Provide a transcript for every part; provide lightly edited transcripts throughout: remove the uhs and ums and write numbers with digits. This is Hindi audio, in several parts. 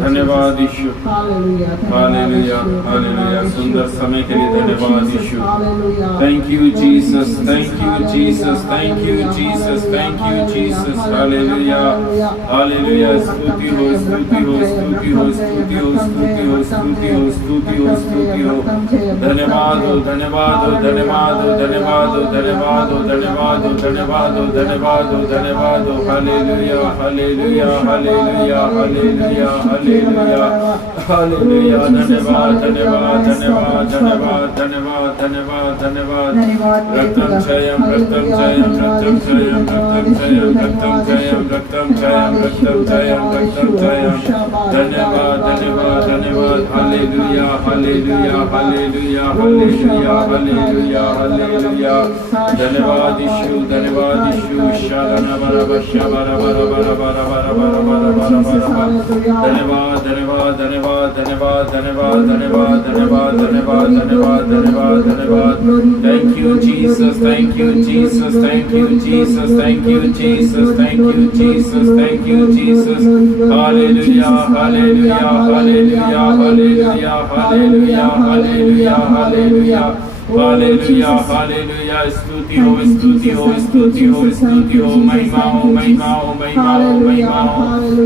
धन्यवाद यीशु, हालेलुया हालेलुया। सुंदर समय के लिए धन्यवाद यीशु। Thank you Jesus, thank you Jesus, thank you Jesus, thank you Jesus. Hallelujah hallelujah. स्तुति हो स्तुति हो स्तुति हो स्तुति हो स्तुति हो स्तुति हो स्तुति हो स्तुति हो। धन्यवाद हो धन्यवाद हो धन्यवाद हो धन्यवाद हो धन्यवाद हो धन्यवाद हो धन्यवाद हो धन्यवाद हो धन्यवाद हो। Hallelujah hallelujah hallelujah hallelujah hallelujah hallelujah. धन्यवाद धन्यवाद धन्यवाद धन्यवाद धन्यवाद धन्यवाद धन्यवाद। रक्तम जयम रक्तम जयम रक्तम जयम रक्तम जयम रक्तम जयम रक्तम जयम रक्तम जयम रक्तम जयम। धन्यवाद धन्यवाद धन्यवाद। Hallelujah hallelujah hallelujah hallelujah hallelujah hallelujah. धन्यवाद यीशु, धन्यवाद यीशु। शालना बराबर शाबरा बराबर बराबर बराबर बराबर। धन्यवाद धन्यवाद धन्यवाद धन्यवाद धन्यवाद धन्यवाद धन्यवाद धन्यवाद धन्यवाद धन्यवाद धन्यवाद। Thank you Jesus, thank you Jesus, thank you Jesus, thank you Jesus, thank you Jesus, thank you Jesus. Hallelujah hallelujah hallelujah hallelujah hallelujah hallelujah hallelujah hallelujah hallelujah. स्तुति हो स्तुति हो स्तुति हो स्तुति हो। महिमा हो महिमा हो महिमा हो महिमा हो।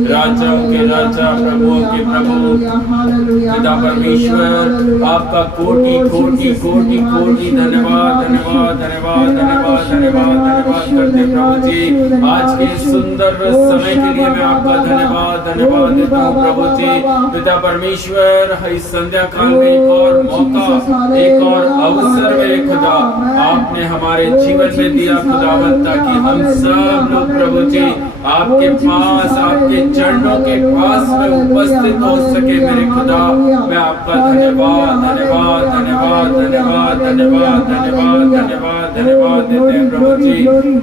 राजाओं के राजा प्रभुओं के प्रभु पिता परमेश्वर आपका कोटि कोटि कोटि कोटि धन्यवाद धन्यवाद धन्यवाद धन्यवाद धन्यवाद धन्यवाद करते प्रभु जी। आज के सुंदर समय के लिए मैं आपका धन्यवाद धन्यवाद देता हूँ प्रभु जी। पिता परमेश्वर इस संध्या काल में एक और मौका, एक और अवसर मेरे खुदा आपने हमारे जीवन में दिया खुदावंत, ताकि हम सब लोग प्रभु जी आपके पास, आपके चरणों के पास में उपस्थित हो सके मेरे खुदा। मैं आपका धन्यवाद धन्यवाद धन्यवाद धन्यवाद धन्यवाद धन्यवाद धन्यवाद धन्यवाद देते हैं प्रभु जी।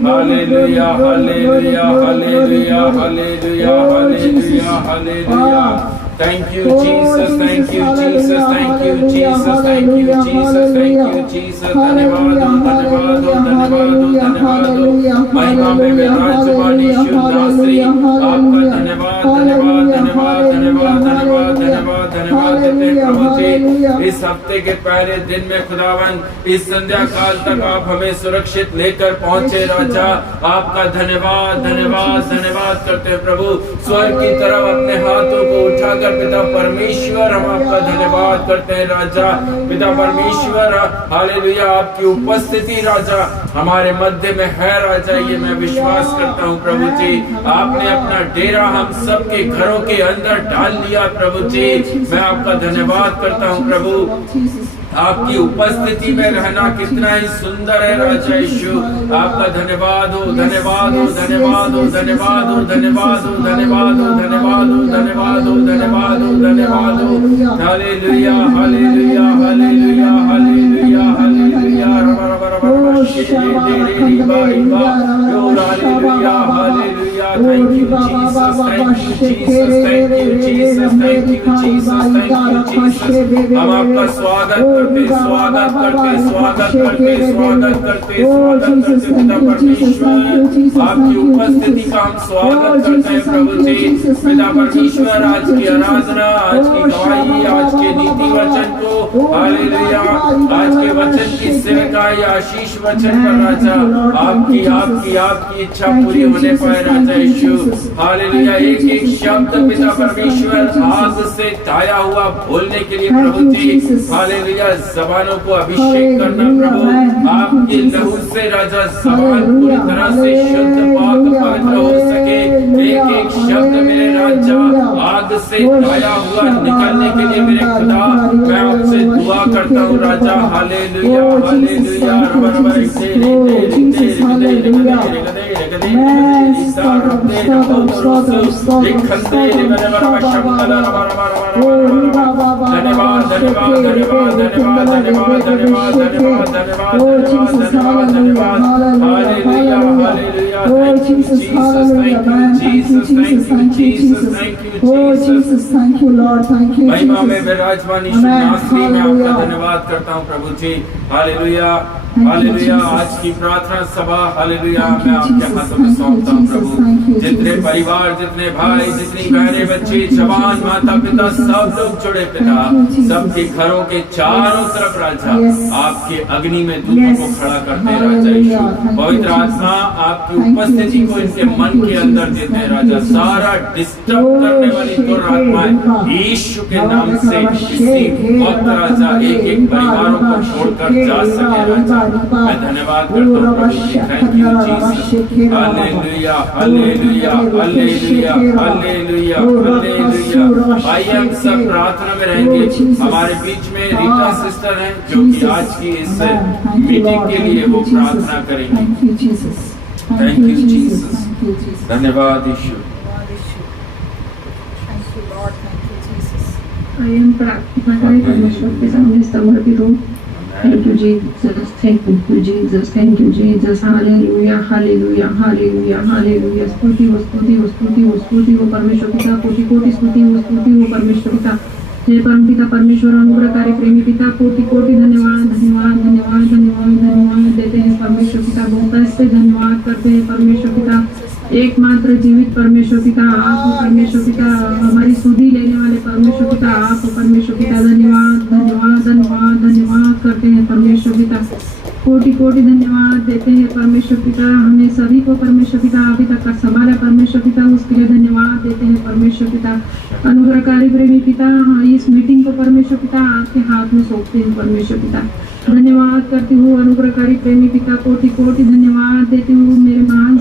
Hallelujah hallelujah hallelujah hallelujah hallelujah hallelujah. Thank you Jesus, thank you Jesus, thank you Jesus, thank you Jesus, thank you Jesus। धन्यवाद धन्यवाद धन्यवाद धन्यवाद। महिमा में विराजमान यीशु नासरी आपका धन्यवाद धन्यवाद धन्यवाद धन्यवाद धन्यवाद धन्यवाद धन्यवाद देते हैं प्रभु जी। इस हफ्ते के पहले दिन में खुदावन इस संध्या काल तक आप हमें सुरक्षित लेकर पहुंचे राजा। आपका धन्यवाद धन्यवाद धन्यवाद करते हैं प्रभु। स्वर्ग की तरफ अपने हाथों को उठाकर पिता परमेश्वर हम आपका धन्यवाद करते हैं राजा। पिता परमेश्वर हालेलुया आपकी उपस्थिति राजा हमारे मध्य में है राजा, ये मैं विश्वास करता हूँ प्रभु जी। आपने अपना डेरा हम सबके घरों के अंदर डाल लिया प्रभु जी। मैं आपका धन्यवाद करता हूँ प्रभु। आपकी उपस्थिति में रहना कितना ही सुंदर है राजा यीशु। आपका धन्यवाद हो धन्यवाद हो धन्यवाद हो धन्यवाद हो धन्यवाद हो धन्यवाद हो धन्यवाद हो धन्यवाद हो धन्यवाद हो धन्यवाद हो। Hallelujah hallelujah hallelujah hallelujah hallelujah. Hallelujah. Thank you Jesus, thank you Jesus, thank you Jesus, thank you Jesus, thank you Jesus. हम आपका स्वागत करते स्वागत करते स्वागत करते स्वागत करते स्वागत करते पिता परमेश्वर आपकी उपस्थिति का हम स्वागत करते हैं प्रभु जी। पिता परमेश्वर आज की आराधना, आज की गवाही, आज के नीति वचन को हालेलुया, आज के वचन की सेवकाई, आशीष वचन पर राजा आपकी आपकी आपकी इच्छा पूरी होने पाए राजा यीशु। हालेलुया। एक एक शब्द पिता परमेश्वर आग से ताया हुआ बोलने के लिए प्रभु जी हालेलुया जबानों को अभिषेक करना प्रभु। आपके लहू से राजा जबान पूरी तरह से शुद्ध पाक पवित्र हो सके। एक एक शब्द मेरे राजा आग से ताया हुआ निकलने के लिए मेरे खुदा मैं आपसे दुआ करता हूँ राजा। Hallelujah hallelujah. महिमा में विराजमान यीशु नासरी में आपका धन्यवाद करता हूँ प्रभु जी। Hallelujah hallelujah. आज की प्रार्थना सभा हालेलुया मैं आपके हाथों में सौंपता हूँ प्रभु। जितने परिवार, जितने भाई, जितनी बहनें, बच्चे, जवान, माता पिता सब लोग जुड़े पिता, सबके घरों के चारों तरफ राजा आपके अग्नि में दूतों को खड़ा करते राजा यीशु। पवित्र आत्मा आपकी उपस्थिति को इनके मन के अंदर देते हैं राजा। सारा डिस्टर्ब करने वाली दुरात्माएं यीशु के नाम से इसी वक्त राजा एक एक परिवारों को छोड़कर जा सके राजा। मैं धन्यवाद करता हूँ प्रभु जी। Thank you Jesus. Hallelujah hallelujah hallelujah hallelujah hallelujah. आइए हम सब प्रार्थना में रहेंगे। हमारे बीच में रीटा सिस्टर हैं जो कि आज की इस मीटिंग के लिए वो प्रार्थना करेंगे। Thank you Jesus. धन्यवाद यीशु। प्रार्थना करें परमेश्वर के सामने समर्पित हो। Thank you Jesus, thank you Jesus, thank you Jesus, hallelujah hallelujah hallelujah hallelujah. स्तुति हो स्तुति हो स्तुति हो स्तुति हो परमेश्वर पिता, कोटि कोटि स्तुति हो परमेश्वर पिता। हे परम पिता परमेश्वर, अनुग्रहकारी प्रेमी पिता, कोटि कोटि धन्यवाद धन्यवाद धन्यवाद धन्यवाद धन्यवाद देते हैं परमेश्वर पिता। बहुत से धन्यवाद करते हैं परमेश्वर पिता। एकमात्र जीवित परमेश्वर पिता आप हो परमेश्वर पिता, हमारी सुधि लेने वाले परमेश्वर पिता आप हो परमेश्वर पिता। धन्यवाद धन्यवाद धन्यवाद धन्यवाद करते हैं परमेश्वर पिता। कोटि कोटि धन्यवाद देते हैं परमेश्वर पिता। हमें सभी को परमेश्वर पिता अभी तक का संभाला परमेश्वर पिता, उसके लिए धन्यवाद देते हैं परमेश्वर पिता। अनुग्रहकारी प्रेमी पिता, इस मीटिंग को परमेश्वर पिता आपके हाथ में सौंपते हैं परमेश्वर पिता। धन्यवाद करती हूँ अनुग्रहकारी प्रेमी पिता, कोटि कोटि धन्यवाद देती हूँ मेरे महान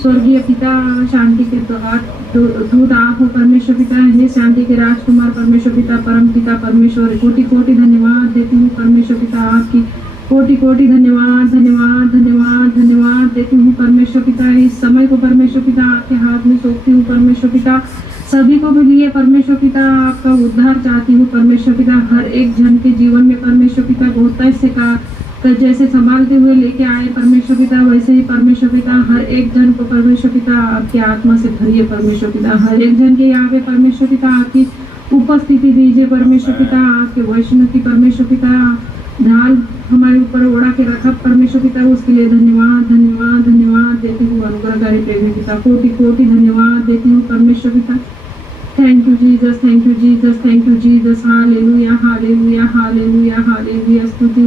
स्वर्गीय पिता, शांति के दूत आप हो परमेश्वर पिता। हे शांति के राजकुमार परमेश्वर पिता, परम पिता परमेश्वर, कोटि कोटि धन्यवाद देती हूँ परमेश्वर पिता आपकी। कोटि कोटि धन्यवाद धन्यवाद धन्यवाद धन्यवाद देती हूँ परमेश्वर पिता। इस समय को परमेश्वर पिता आपके हाथ में सौंपती हूँ परमेश्वर पिता। सभी को भी लिए परमेश्वर पिता आपका उद्धार चाहती हूँ परमेश्वर पिता। हर एक जन के जीवन में परमेश्वर पिता बहुत से का जैसे संभालते हुए लेके आए परमेश्वर पिता, वैसे ही परमेश्वर पिता हर एक जन को परमेश्वर पिता आपके आत्मा से भरिए परमेश्वर पिता। हर एक जन के यहाँ पे परमेश्वर पिता आपकी उपस्थिति दीजिए परमेश्वर पिता। आपके वैष्णव की परमेश्वर पिता ढाल हमारे ऊपर ओढ़ा के रखा परमेश्वर पिता, उसके लिए धन्यवाद धन्यवाद धन्यवाद देती हूँ अनुग्रहकारी प्रेमी पिता। कोटि कोटि धन्यवाद देती हूँ परमेश्वर पिता। Thank you Jesus, thank you Jesus, thank you Jesus. Hallelujah hallelujah hallelujah hallelujah. स्तुति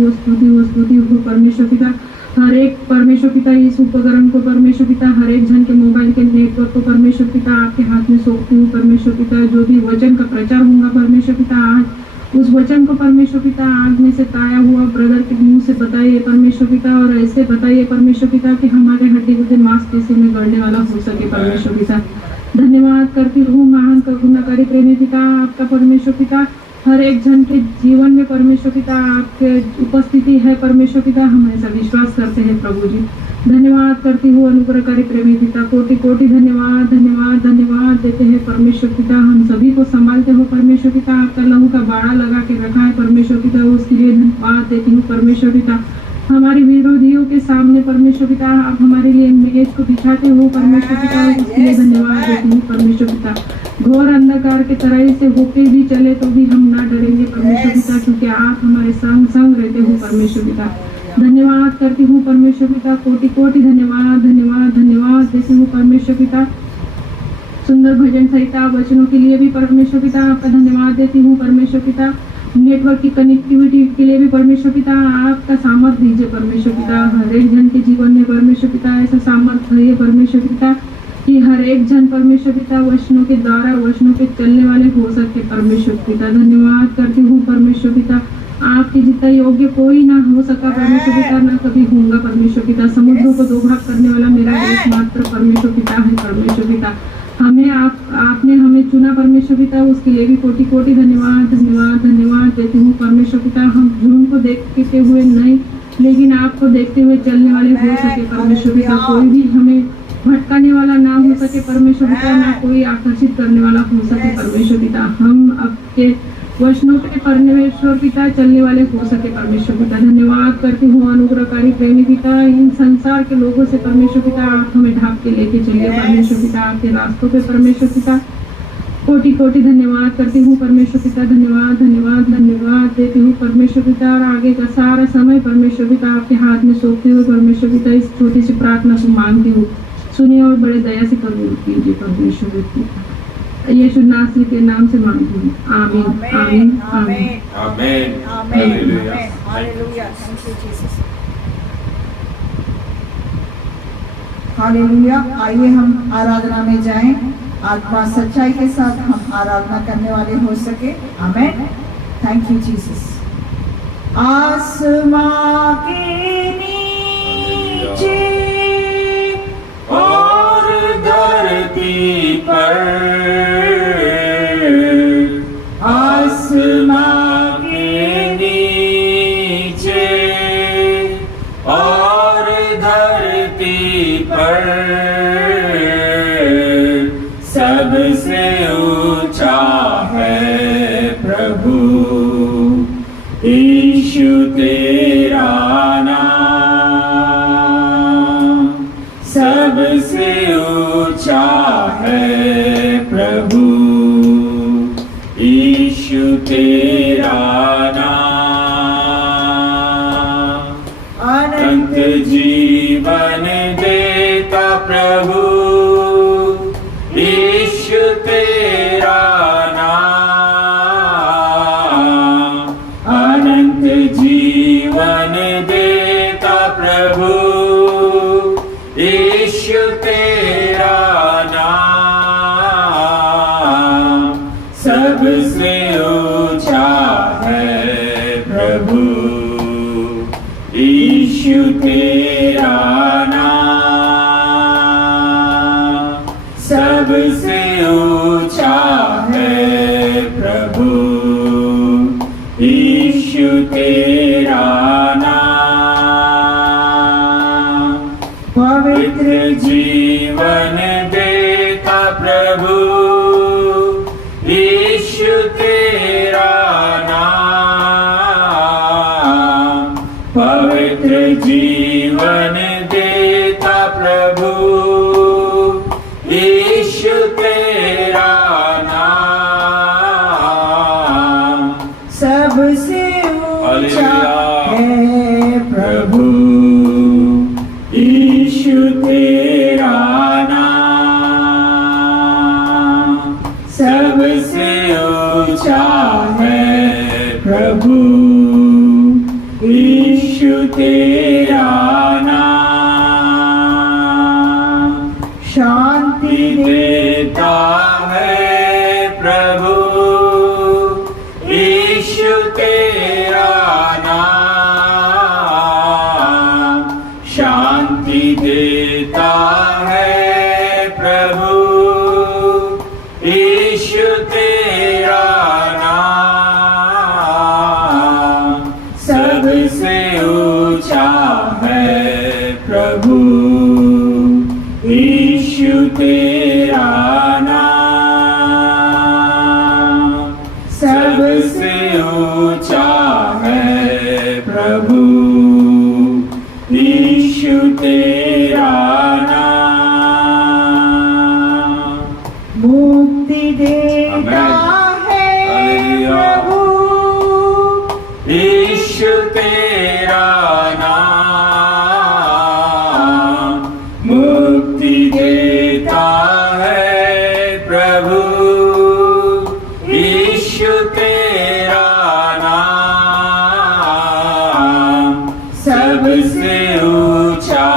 हो परमेश्वर पिता। हर एक परमेश्वर पिता इस उपकरण को परमेश्वर पिता, हर एक जन के मोबाइल के नेटवर्क को परमेश्वर पिता आपके हाथ में सौंपती हूँ परमेश्वर पिता। जो भी वचन का प्रचार होगा परमेश्वर पिता, आज उस वचन को परमेश्वर पिता आग में से ताया हुआ ब्रदर के मुंह से बताइए परमेश्वर पिता, और ऐसे बताइए परमेश्वर पिता कि हमारे हड्डी गुर्दे मांसपेशी में गलने वाला हो सके परमेश्वर पिता। धन्यवाद करती हूँ महान करुणाकारी प्रेमी पिता आपका परमेश्वर पिता। हर एक जन के जीवन में परमेश्वर पिता आपके उपस्थिति है परमेश्वर पिता, हम ऐसा विश्वास करते हैं प्रभु जी। धन्यवाद करती हूँ अनुग्रहकारी प्रेमी पिता। कोटि कोटि धन्यवाद धन्यवाद धन्यवाद देते हैं परमेश्वर पिता। हम सभी को संभालते हो परमेश्वर पिता, आपका लहू का बाड़ा लगा के रखा है परमेश्वर पिता, उसके लिए धन्यवाद देती हूँ परमेश्वर पिता। हमारे विरोधियों के सामने परमेश्वर पिता आप हमारे लिए मेज को बिछाते हो परमेश्वर पिता, उसके लिए धन्यवाद देती हूँ परमेश्वर पिता। घोर अंधकार के तरह से होके भी चले तो भी हम ना डरेंगे परमेश्वर पिता, क्योंकि आप हमारे संग संग रहते हो परमेश्वर पिता। धन्यवाद करती हूँ परमेश्वर पिता। कोटि कोटि धन्यवाद धन्यवाद धन्यवाद देती हूँ परमेश्वर पिता। सुंदर भजन संहिता वचनों के लिए भी परमेश्वर पिता आपका धन्यवाद देती हूँ परमेश्वर पिता। नेटवर्क की कनेक्टिविटी के लिए भी परमेश्वर पिता आपका सामर्थ्य दीजिए परमेश्वर पिता। हर एक जन के जीवन में परमेश्वर पिता ऐसा सामर्थ्य है परमेश्वर पिता कि हर एक जन परमेश्वर पिता वचनों के द्वारा वचनों के चलने वाले हो सके परमेश्वर पिता। धन्यवाद करती हूँ परमेश्वर पिता। आपके जितना योग्य कोई ना हो सका परमेश्वर पिता, ना कभी होगा परमेश्वर पिता। समुद्रों को दो भाग करने वाला मेरा एकमात्र परमेश्वर पिता है परमेश्वर पिता। हमें आपने हमें चुना परमेश्वर पिता, उसके लिए भी कोटि कोटि धन्यवाद धन्यवाद धन्यवाद देती हूँ परमेश्वर पिता। हम झूम को देखते हुए नहीं, लेकिन आपको देखते हुए चलने वाले हो सके परमेश्वर पिता। कोई भी हमें भटकाने वाला ना हो सके परमेश्वर पिता, ना कोई आकर्षित करने वाला हो सके परमेश्वर पिता। हम आपके वचनों पे परमेश्वर पिता चलने वाले हो सके परमेश्वर पिता। धन्यवाद करती हूँ अनुग्रहकारी प्रेमी पिता, इन संसार के लोगों से परमेश्वर पिता आप हमें ढांप के लेके चलिए परमेश्वर पिता, आपके रास्तों पे परमेश्वर पिता। कोटि कोटि धन्यवाद करती हूँ परमेश्वर पिता, धन्यवाद धन्यवाद धन्यवाद देती हूँ परमेश्वर पिता। और आगे का सारा समय परमेश्वर पिता आपके हाथ में सौंपती हुए परमेश्वर पिता इस छोटी सी प्रार्थना को मांगती हूँ, सुनिए और बड़े दया से कबूल कीजिए परमेश्वर पिता। यीशु नासरी के नाम से मांगती हूँ, आमीन आमीन आमीन amen. Hallelujah, hallelujah, thank you Jesus. Hallelujah. आइए हम आराधना में जाएं, आत्मा सच्चाई के साथ हम आराधना करने वाले हो सके। आमेन, थैंक यू जीसस। आसमां के नीचे और धरती पर, आसमां के नीचे और धरती पर सबसे ऊंचा है प्रभु यीशु तेरा नाम, सबसे ऊंचा है प्रभु यीशु तेरा नाम। अनंत जीवन देता प्रभु यीशु तेरा नाम, अनंत जीवन देता प्रभु यीशु तेरा नाम, सबसे ऊंचा है प्रभु यीशु तेरा नाम, सबसे ऊंचा है प्रभु यीशु तेरा नाम। पवित्र जीवन देता प्रभु यीशु तेरा नाम, पवित्र जीवन देता प्रभु यीशु तेरा नाम, सबसे ऊंचा है प्रभु यीशु तेरा नाम, सबसे ऊंचा है प्रभु यीशु तेरा नाम। शांति देता है प्रभु यीशु तेरा नाम, शांति देता है प्रभु यीशु तेरा नाम, सबसे ऊंचा है प्रभु यीशु तेरा नाम, सबसे ऊंचा है प्रभु यीशु तेरा नाम। मुक्ति देता है प्रभु यीशु तेरा नाम, मुक्ति देता है प्रभु यीशु तेरा नाम, सबसे ऊंचा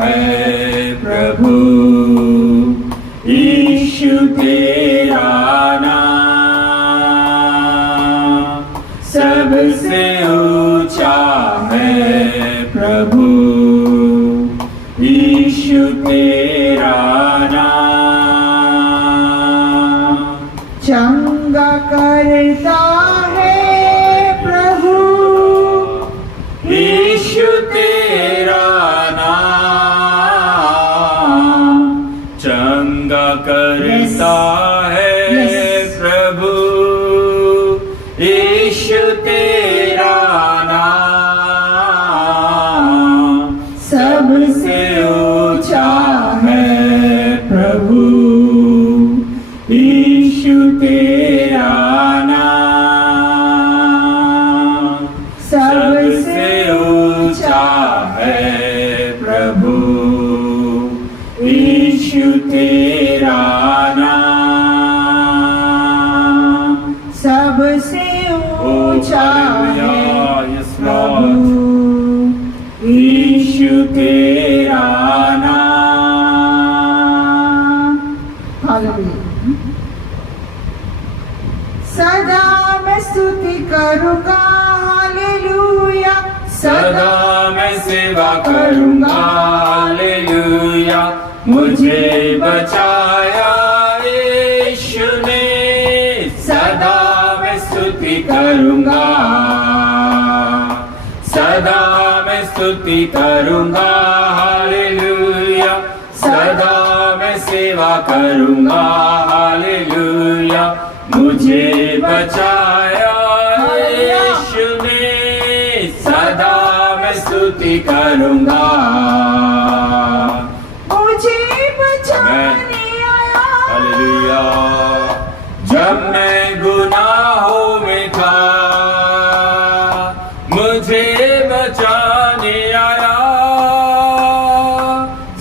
है प्रभु यीशु तेरा नाम, सबसे ऊंचा है प्रभु यीशु तेरा नाम। चंगा करता है प्रभु यीशु तेरा नाम, यीशु तेरा नाम सबसे ऊंचा है यस प्रभु लॉर्ड यीशु तेरा नाम हालेलुया सदा मैं स्तुति करूंगा हालेलुया सदा मैं सेवा करूंगा हालेलुया मुझे बचाया यीशु ने सदा मैं स्तुति करूंगा सदा मैं स्तुति करूंगा हालेलुया सदा मैं सेवा करूंगा हालेलुया मुझे बचाया यीशु ने सदा मैं स्तुति करूंगा मुझे बचाने आया हालेलुया जब मैं गुनाहों में था मुझे बचाने आया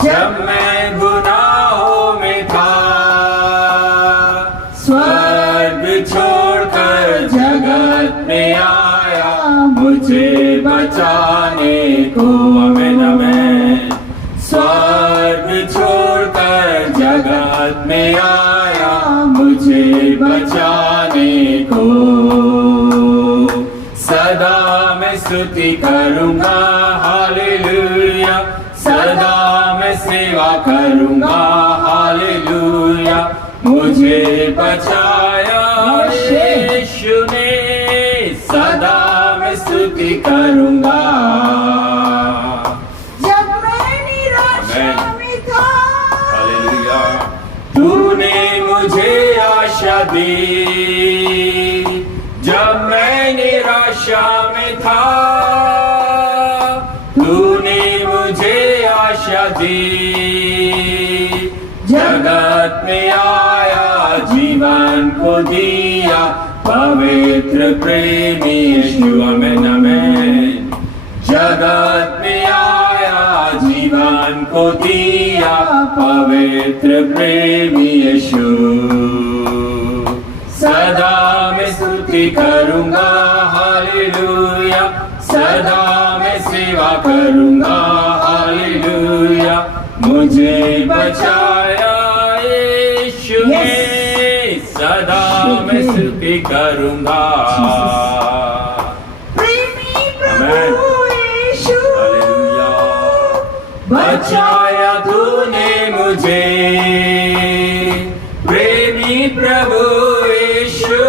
जब मैं गुनाहों में था स्वर्ग छोड़कर जगत में आया मुझे बचाने को अमेन अमेन स्वर्ग छोड़कर जगत में आया मुझे बचाने को सदा मैं स्तुति करूंगा हालेलुया सदा मैं सेवा करूंगा हालेलुया मुझे बचाया यीशु ने सदा मैं स्तुति करूंगा जब मैं निराशा में था हालेलुया तूने मुझे आशा दी जब मैं निराशा में था तूने मुझे आशा दी जगत में आया जीवन को दिया पवित्र प्रेमी यीशु आमेन आमेन जगत में आया जीवन को दिया पवित्र प्रेमी यीशु सदा मैं स्तुति करूंगा हालेलुया सदा मैं सेवा करूंगा हालेलुया मुझे बचाया यीशु ने सदा मैं स्तुति करूंगा प्रेमी प्रभु यीशु हालेलुया बचाया तूने मुझे प्रेमी प्रभु यीशु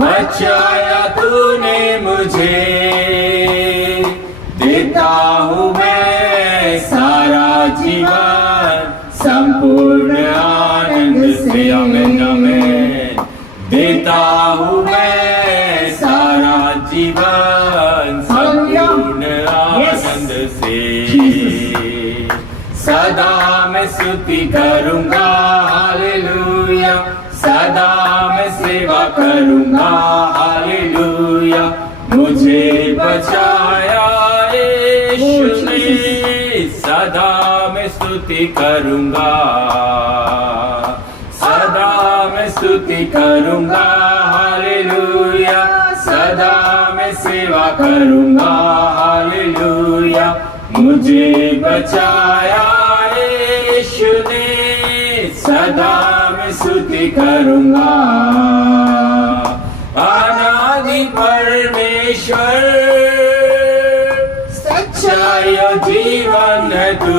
बचाया तूने मुझे देता हूँ मैं सारा जीवन संपूर्ण आनंद से आमेन आमेन देता हूँ मैं सारा जीवन संपूर्ण आनंद से सदा मैं स्तुति करूंगा हालेलुया सदा मैं सेवा करूंगा हालेलुया मुझे बचाया यीशु ने सदा मैं स्तुति करूंगा सदा मैं स्तुति करूंगा हालेलुया सदा मैं सेवा करूंगा हालेलुया मुझे बचाया यीशु ने सदा मैं स्तुति करूंगा अनादि परमेश्वर सच्चाई और जीवन है तू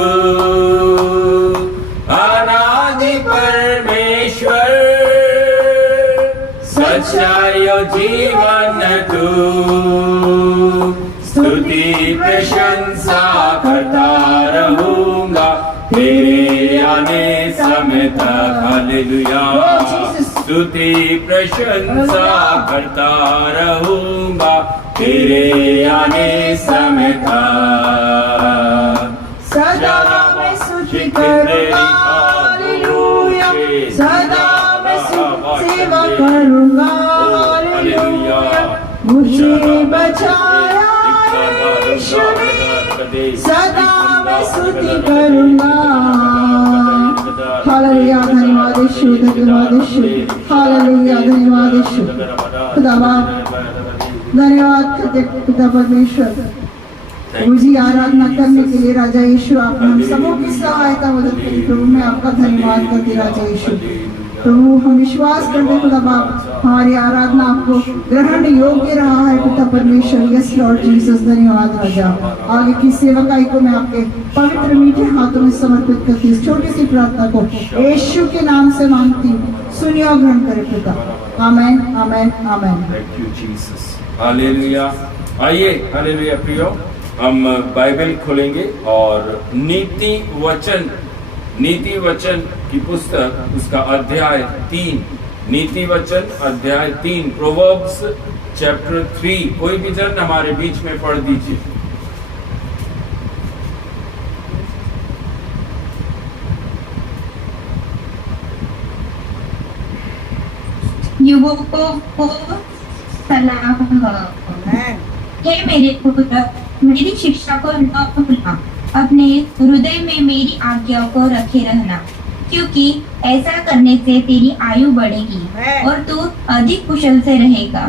अनादि परमेश्वर सच्चाई और जीवन है तू स्तुति प्रशंसा करता रहूंगा तेरे आने समय तक हालेलुया स्तुति प्रशंसा करता रहूंगा तेरे आने समय तक सदा मैं स्तुति करूंगा हालेलुया सदा मैं सेवा करूंगा हालेलुया मुझे बचाया यीशु ने सदा मैं स्तुति करूंगा यीशु, धन्यवाद यीशु, हालेलुया, धन्यवाद यीशु, खुदा बाप, धन्यवाद करते पिता परमेश्वर, मुझे आराधना करने के लिए राजा यीशु, आप हम सबों की सहायता मदद करी प्रभु। मैं आपका धन्यवाद करती राजा यीशु। प्रभु हम विश्वास करते खुदा बाप, हमारी आराधना आपको ग्रहण योग्य रहा है पिता परमेश्वर। यस लॉर्ड जीसस, धन्यवाद राजा। आगे की सेवकाई को मैं आपके पवित्र मीठे हाथों में समर्पित करती इस छोटी सी प्रार्थना को यीशु के नाम से मांगती हूँ, सुनिए और ग्रहण करें पिता। Amen, amen, amen. Thank you Jesus, hallelujah. आइए हालेलुया प्रियो, हम बाइबल खोलेंगे और नीति वचन की पुस्तक, उसका अध्याय 3, नीति वचन अध्याय 3, प्रोवर्ब्स चैप्टर 3। कोई भी जन हमारे बीच में पढ़ दीजिए। युवकों को सलाम। हे मेरे पुत्र, मेरी शिक्षा को न भूलना, अपने हृदय में मेरी आज्ञाओं को रखे रहना, क्योंकि ऐसा करने से तेरी आयु बढ़ेगी और तू अधिक कुशल से रहेगा।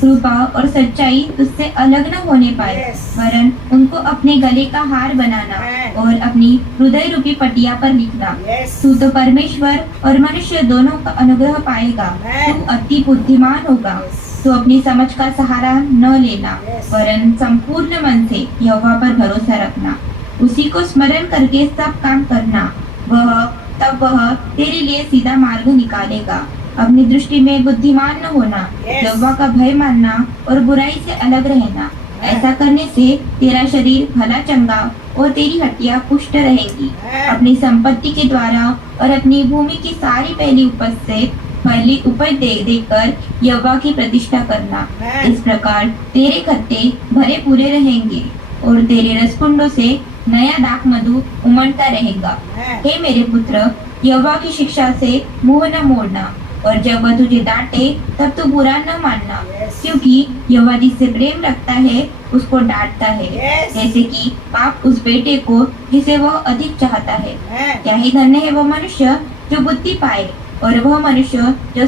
कृपा और सच्चाई तुझसे अलग न होने पाए, वरन उनको अपने गले का हार बनाना और अपनी हृदय रूपी पटिया पर लिखना। तू तो परमेश्वर और मनुष्य दोनों का अनुग्रह पाएगा। तू अति बुद्धिमान होगा। तो अपनी समझ का सहारा न लेना, वरन संपूर्ण मन से यहोवा पर भरोसा रखना। उसी को स्मरण करके सब काम करना, वह तेरे लिए सीधा मार्ग निकालेगा। अपनी दृष्टि में बुद्धिमान न होना, यहोवा का भय मानना और बुराई से अलग रहना। ऐसा करने से तेरा शरीर भला चंगा और तेरी हड्डियां पुष्ट रहेगी। अपनी संपत्ति के द्वारा और अपनी भूमि की सारी पहली उपज से पहली उपज देकर यहोवा की प्रतिष्ठा करना। इस प्रकार तेरे खत्ते भरे पूरे रहेंगे और तेरे रसकुंडों से नया दाख मधु उमड़ता रहेगा। हे मेरे पुत्र, यहोवा की शिक्षा से मुंह न मोड़ना, और जब वह तुझे डांटे तब तू बुरा न मानना, क्योंकि यहोवा जिससे प्रेम रखता है उसको डांटता है, जैसे कि बाप उस बेटे को जिसे वह अधिक चाहता है। क्या ही धन्य है वह मनुष्य जो बुद्धि पाए, और वह मनुष्य जो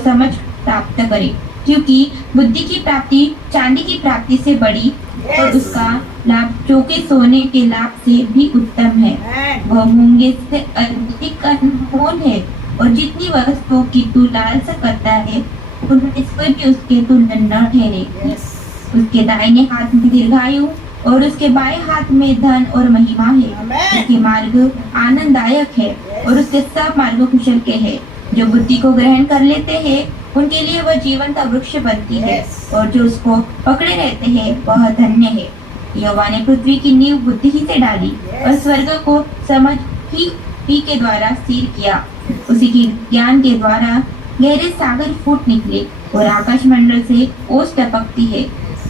समझ प्राप्त करे, क्योंकि बुद्धि की प्राप्ति चांदी की प्राप्ति से बड़ी और उसका लाभ चौके सोने के लाभ से भी उत्तम है। वह मूंगे से अधिक अनमोल है, और जितनी वस्तुओं की तू लालसा करता है उनमें कोई भी उसके तुल्य न ठहरेगी। उसके दाहिने हाथ में दीर्घायु और उसके बाएं हाथ में धन और महिमा है। उसके मार्ग आनंददायक है और उसके सब मार्ग कुशल के हैं। जो बुद्धि को ग्रहण कर लेते हैं उनके लिए वह जीवन का वृक्ष बनती है, और जो उसको पकड़े रहते हैं वह धन्य है। यहोवा ने पृथ्वी की नींव बुद्धि ही से डाली और स्वर्ग को समझ ही के द्वारा स्थिर किया। उसी के ज्ञान के द्वारा गहरे सागर फूट निकले और आकाश मंडल से ओस टपकती है।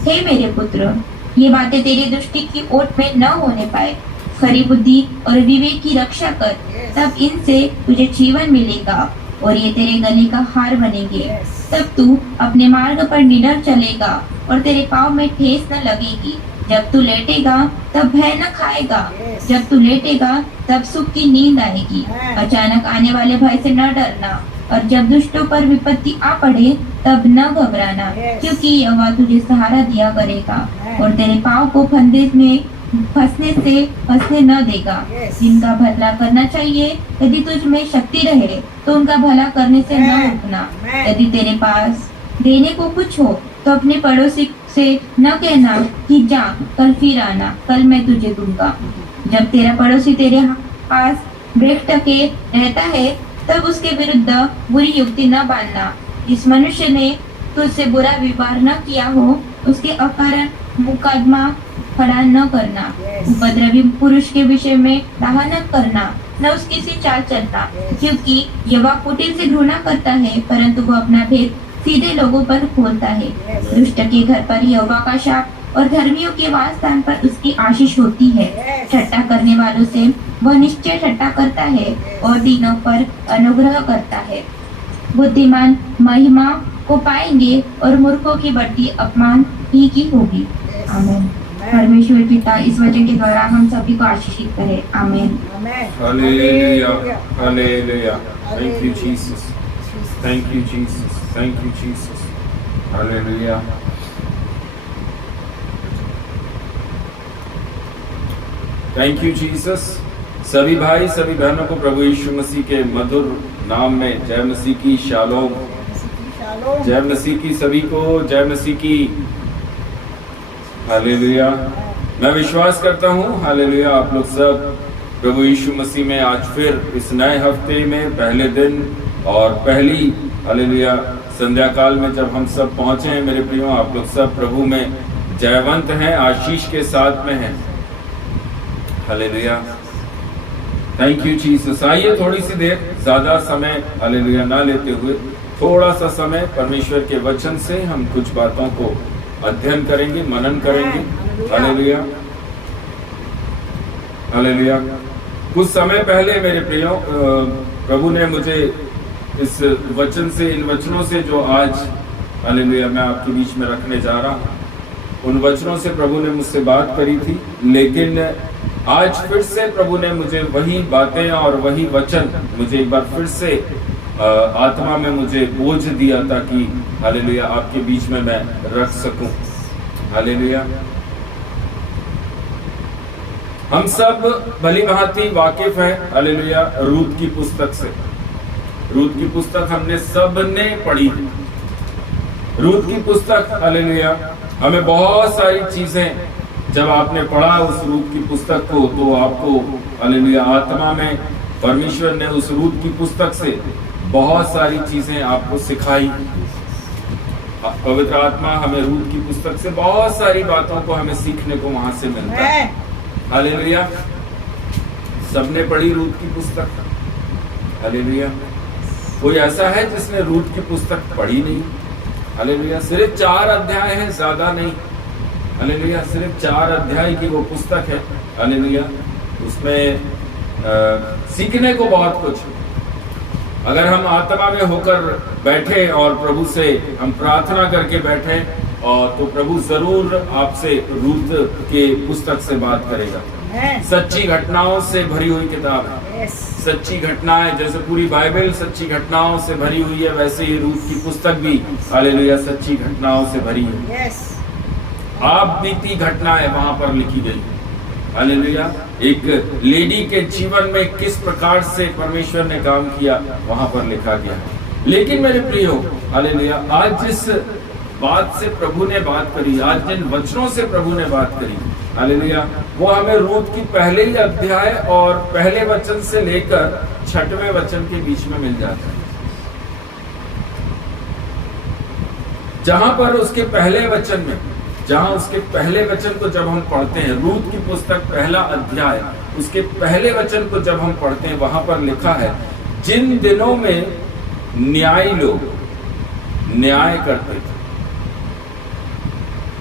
हे मेरे पुत्र, ये बातें तेरी दृष्टि की ओट में न होने पाए। खरी बुद्धि और विवेक की रक्षा कर, तब इनसे तुझे जीवन मिलेगा और ये तेरे गले का हार बनेंगे। तब तू अपने मार्ग पर निडर चलेगा और तेरे पाँव में ठेस न लगेगी। जब तू लेटेगा तब भय न खाएगा, जब तू लेटेगा तब सुख की नींद आएगी। अचानक आने वाले भय से न डरना, और जब दुष्टों पर विपत्ति आ पड़े तब न घबराना, क्योंकि यहोवा तुझे सहारा दिया करेगा और तेरे पाँव को फंदे में फंसने न देगा। जिनका भला करना चाहिए, यदि तुझ में शक्ति रहे तो उनका भला करने से न रुकना। यदि तेरे पास देने को कुछ हो तो अपने पड़ोसी से न कहना कि जा कल फिर आना, कल मैं तुझे दूंगा। जब तेरा पड़ोसी तेरे पास बैठ टके रहता है तब उसके विरुद्ध बुरी युक्ति न बांधना। जिस मनुष्य ने तुझसे बुरा व्यवहार न किया हो उसके अकारण मुकदमा खड़ा न करना। उपद्रवी पुरुष के विषय में राह न करना, न उसकी सी चाल चलना, क्योंकि यहोवा कुटिल से घृणा करता है, परंतु वह अपना भेद सीधे लोगों पर खोलता है। दुष्ट के घर पर यहोवा का शाप और धर्मियों के वास स्थान पर उसकी आशीष होती है। ठट्ठा करने वालों से वह निश्चय ठट्ठा करता है और दीनों पर अनुग्रह करता है। बुद्धिमान महिमा को पाएंगे और मूर्खों की बढ़ती अपमान ही की होगी। आमीन। परमेश्वर पिता इस वचन के द्वारा हम सभी को आशीषित करे। आमीन। Hallelujah, hallelujah. Thank you Jesus, thank you Jesus, thank you Jesus. Hallelujah. Thank you Jesus. सभी भाई सभी बहनों को प्रभु यीशु मसीह के मधुर नाम में जय मसीह की शालोम, जय मसीह की सभी को, जय मसीह की। हालेलुया। मैं विश्वास करता हूँ हालेलुया आप लोग सब प्रभु यीशु मसीह में आज फिर इस नए हफ्ते में पहले दिन और पहली हालेलुया संध्या काल में जब हम सब पहुंचे हैं मेरे प्रियो, आप लोग सब प्रभु में जयवंत हैं, आशीष के साथ में हैं। हालेलुया। Thank you Jesus. आइए थोड़ी सी देर, ज्यादा समय हालेलुया ना लेते हुए थोड़ा सा समय परमेश्वर के वचन से हम कुछ बातों को अध्ययन करेंगे, मनन करेंगे। Hallelujah, hallelujah. कुछ समय पहले मेरे प्रियो प्रभु ने मुझे इस वचन से, इन वचनों से जो आज हालेलुया मैं आपके बीच में रखने जा रहा हूँ, उन वचनों से प्रभु ने मुझसे बात करी थी, लेकिन आज फिर से प्रभु ने मुझे वही बातें और वही वचन मुझे एक बार फिर से आत्मा में मुझे बोझ दिया ताकि हालेलुया आपके बीच में मैं रख सकूं। हालेलुया। हम सब भली भांति वाकिफ हैं हालेलुया रूत की पुस्तक से। रूत की पुस्तक हमने सबने पढ़ी। रूत की पुस्तक हालेलुया हमें बहुत सारी चीजें, जब आपने पढ़ा उस रूत की पुस्तक को तो आपको हालेलुया आत्मा में परमेश्वर ने उस रूत की पुस्तक से बहुत सारी चीजें आपको सिखाई। पवित्र आत्मा हमें रूत की पुस्तक से बहुत सारी बातों को हमें सीखने को वहां से मिलता है। हालेलुया। सबने पढ़ी रूत की पुस्तक। हालेलुया। कोई ऐसा है जिसने रूत की पुस्तक पढ़ी नहीं? हालेलुया। सिर्फ 4 अध्याय हैं, ज्यादा नहीं। हालेलुया। सिर्फ 4 अध्याय की वो पुस्तक है। हालेलुया। उसमें सीखने को बहुत कुछ। अगर हम आत्मा में होकर बैठे और प्रभु से हम प्रार्थना करके बैठे और तो प्रभु जरूर आपसे रूत के पुस्तक से बात करेगा। सच्ची घटनाओं से भरी हुई किताब है। सच्ची घटनाएं, जैसे पूरी बाइबल सच्ची घटनाओं से भरी हुई है, वैसे ही रूत की पुस्तक भी हालेलुया सच्ची घटनाओं से भरी है। आप बीती घटनाएं वहां पर लिखी गई। हालेलुया। एक लेडी के जीवन में किस प्रकार से परमेश्वर ने काम किया वहां पर लिखा गया। लेकिन मेरे प्रियो हालेलुया आज जिस बात से प्रभु ने बात करी, आज जिन वचनों से प्रभु ने बात करी हालेलुया, वो हमें रूत की पहले ही अध्याय और पहले वचन से लेकर 6वें वचन के बीच में मिल जाता है। जहां पर उसके पहले वचन में, जहां उसके पहले वचन को जब हम पढ़ते हैं, रूत की पुस्तक पहला अध्याय उसके पहले वचन को जब हम पढ़ते हैं, वहां पर लिखा है, जिन दिनों में न्यायी लोग न्याय करते थे,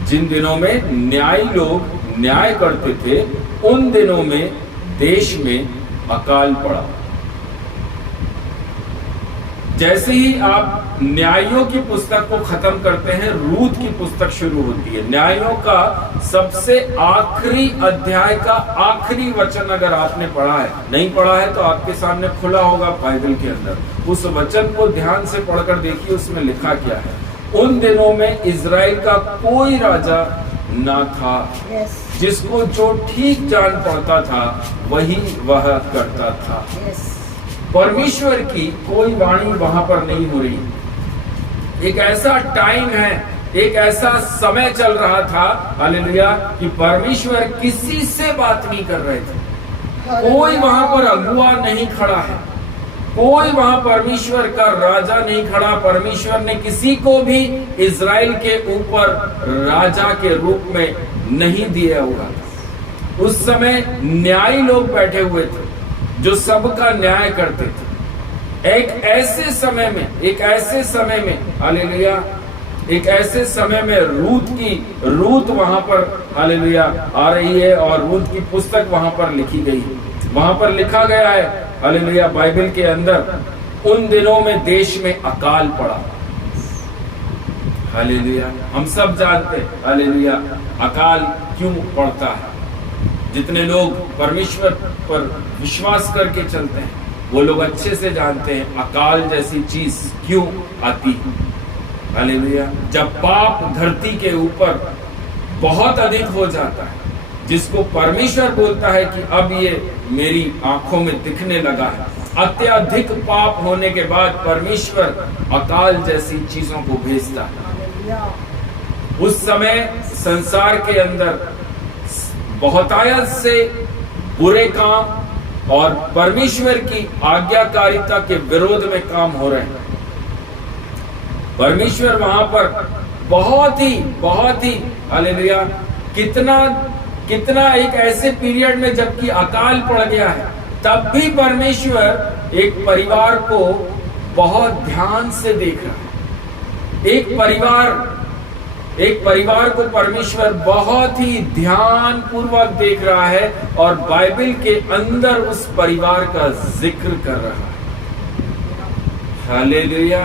जिन दिनों में न्यायी लोग न्याय करते थे, उन दिनों में देश में अकाल पड़ा। जैसे ही आप न्यायों की पुस्तक को खत्म करते हैं, रूत की पुस्तक शुरू होती है। न्यायों का सबसे आखिरी अध्याय का आखिरी वचन अगर आपने पढ़ा है, नहीं पढ़ा है तो आपके सामने खुला होगा बाइबल के अंदर, उस वचन को ध्यान से पढ़कर देखिए उसमें लिखा क्या है। उन दिनों में इजराइल का कोई राजा ना था, जिसको जो ठीक जान पड़ता था वही वह करता था। परमेश्वर की कोई वाणी वहां पर नहीं हो रही। एक ऐसा टाइम है, एक ऐसा समय चल रहा था हालेलुया कि परमेश्वर किसी से बात नहीं कर रहे थे। कोई वहां पर अगुआ नहीं खड़ा है, कोई वहां परमेश्वर का राजा नहीं खड़ा। परमेश्वर ने किसी को भी इजराइल के ऊपर राजा के रूप में नहीं दिया हुआ। उस समय न्यायी लोग बैठे हुए थे जो सबका न्याय करते थे। एक ऐसे समय में हालेलुया, एक ऐसे समय में रूत वहां पर हालेलुया आ रही है और रूत की पुस्तक वहां पर लिखी गई है। वहां पर लिखा गया है हालेलुया बाइबल के अंदर, उन दिनों में देश में अकाल पड़ा। हालेलुया। हम सब जानते हैं हालेलुया अकाल क्यों पड़ता है। जितने लोग परमेश्वर पर विश्वास करके चलते हैं वो लोग अच्छे से जानते हैं अकाल जैसी चीज क्यों आती है। हालेलुया। जब पाप धरती के ऊपर बहुत अधिक हो जाता है, जिसको परमेश्वर बोलता है कि अब ये मेरी आंखों में दिखने लगा है, अत्यधिक पाप होने के बाद परमेश्वर अकाल जैसी चीजों को भेजता है। उस समय संसार के अंदर बहुतायत से बुरे काम और परमेश्वर की आज्ञाकारिता के विरोध में काम हो रहे हैं। परमेश्वर वहां पर बहुत ही हालेलुया कितना एक ऐसे पीरियड में जबकि अकाल पड़ गया है, तब भी परमेश्वर एक परिवार को बहुत ध्यान से देख रहा है। एक परिवार को परमेश्वर बहुत ही ध्यान पूर्वक देख रहा है और बाइबल के अंदर उस परिवार का जिक्र कर रहा है। हालेलुया।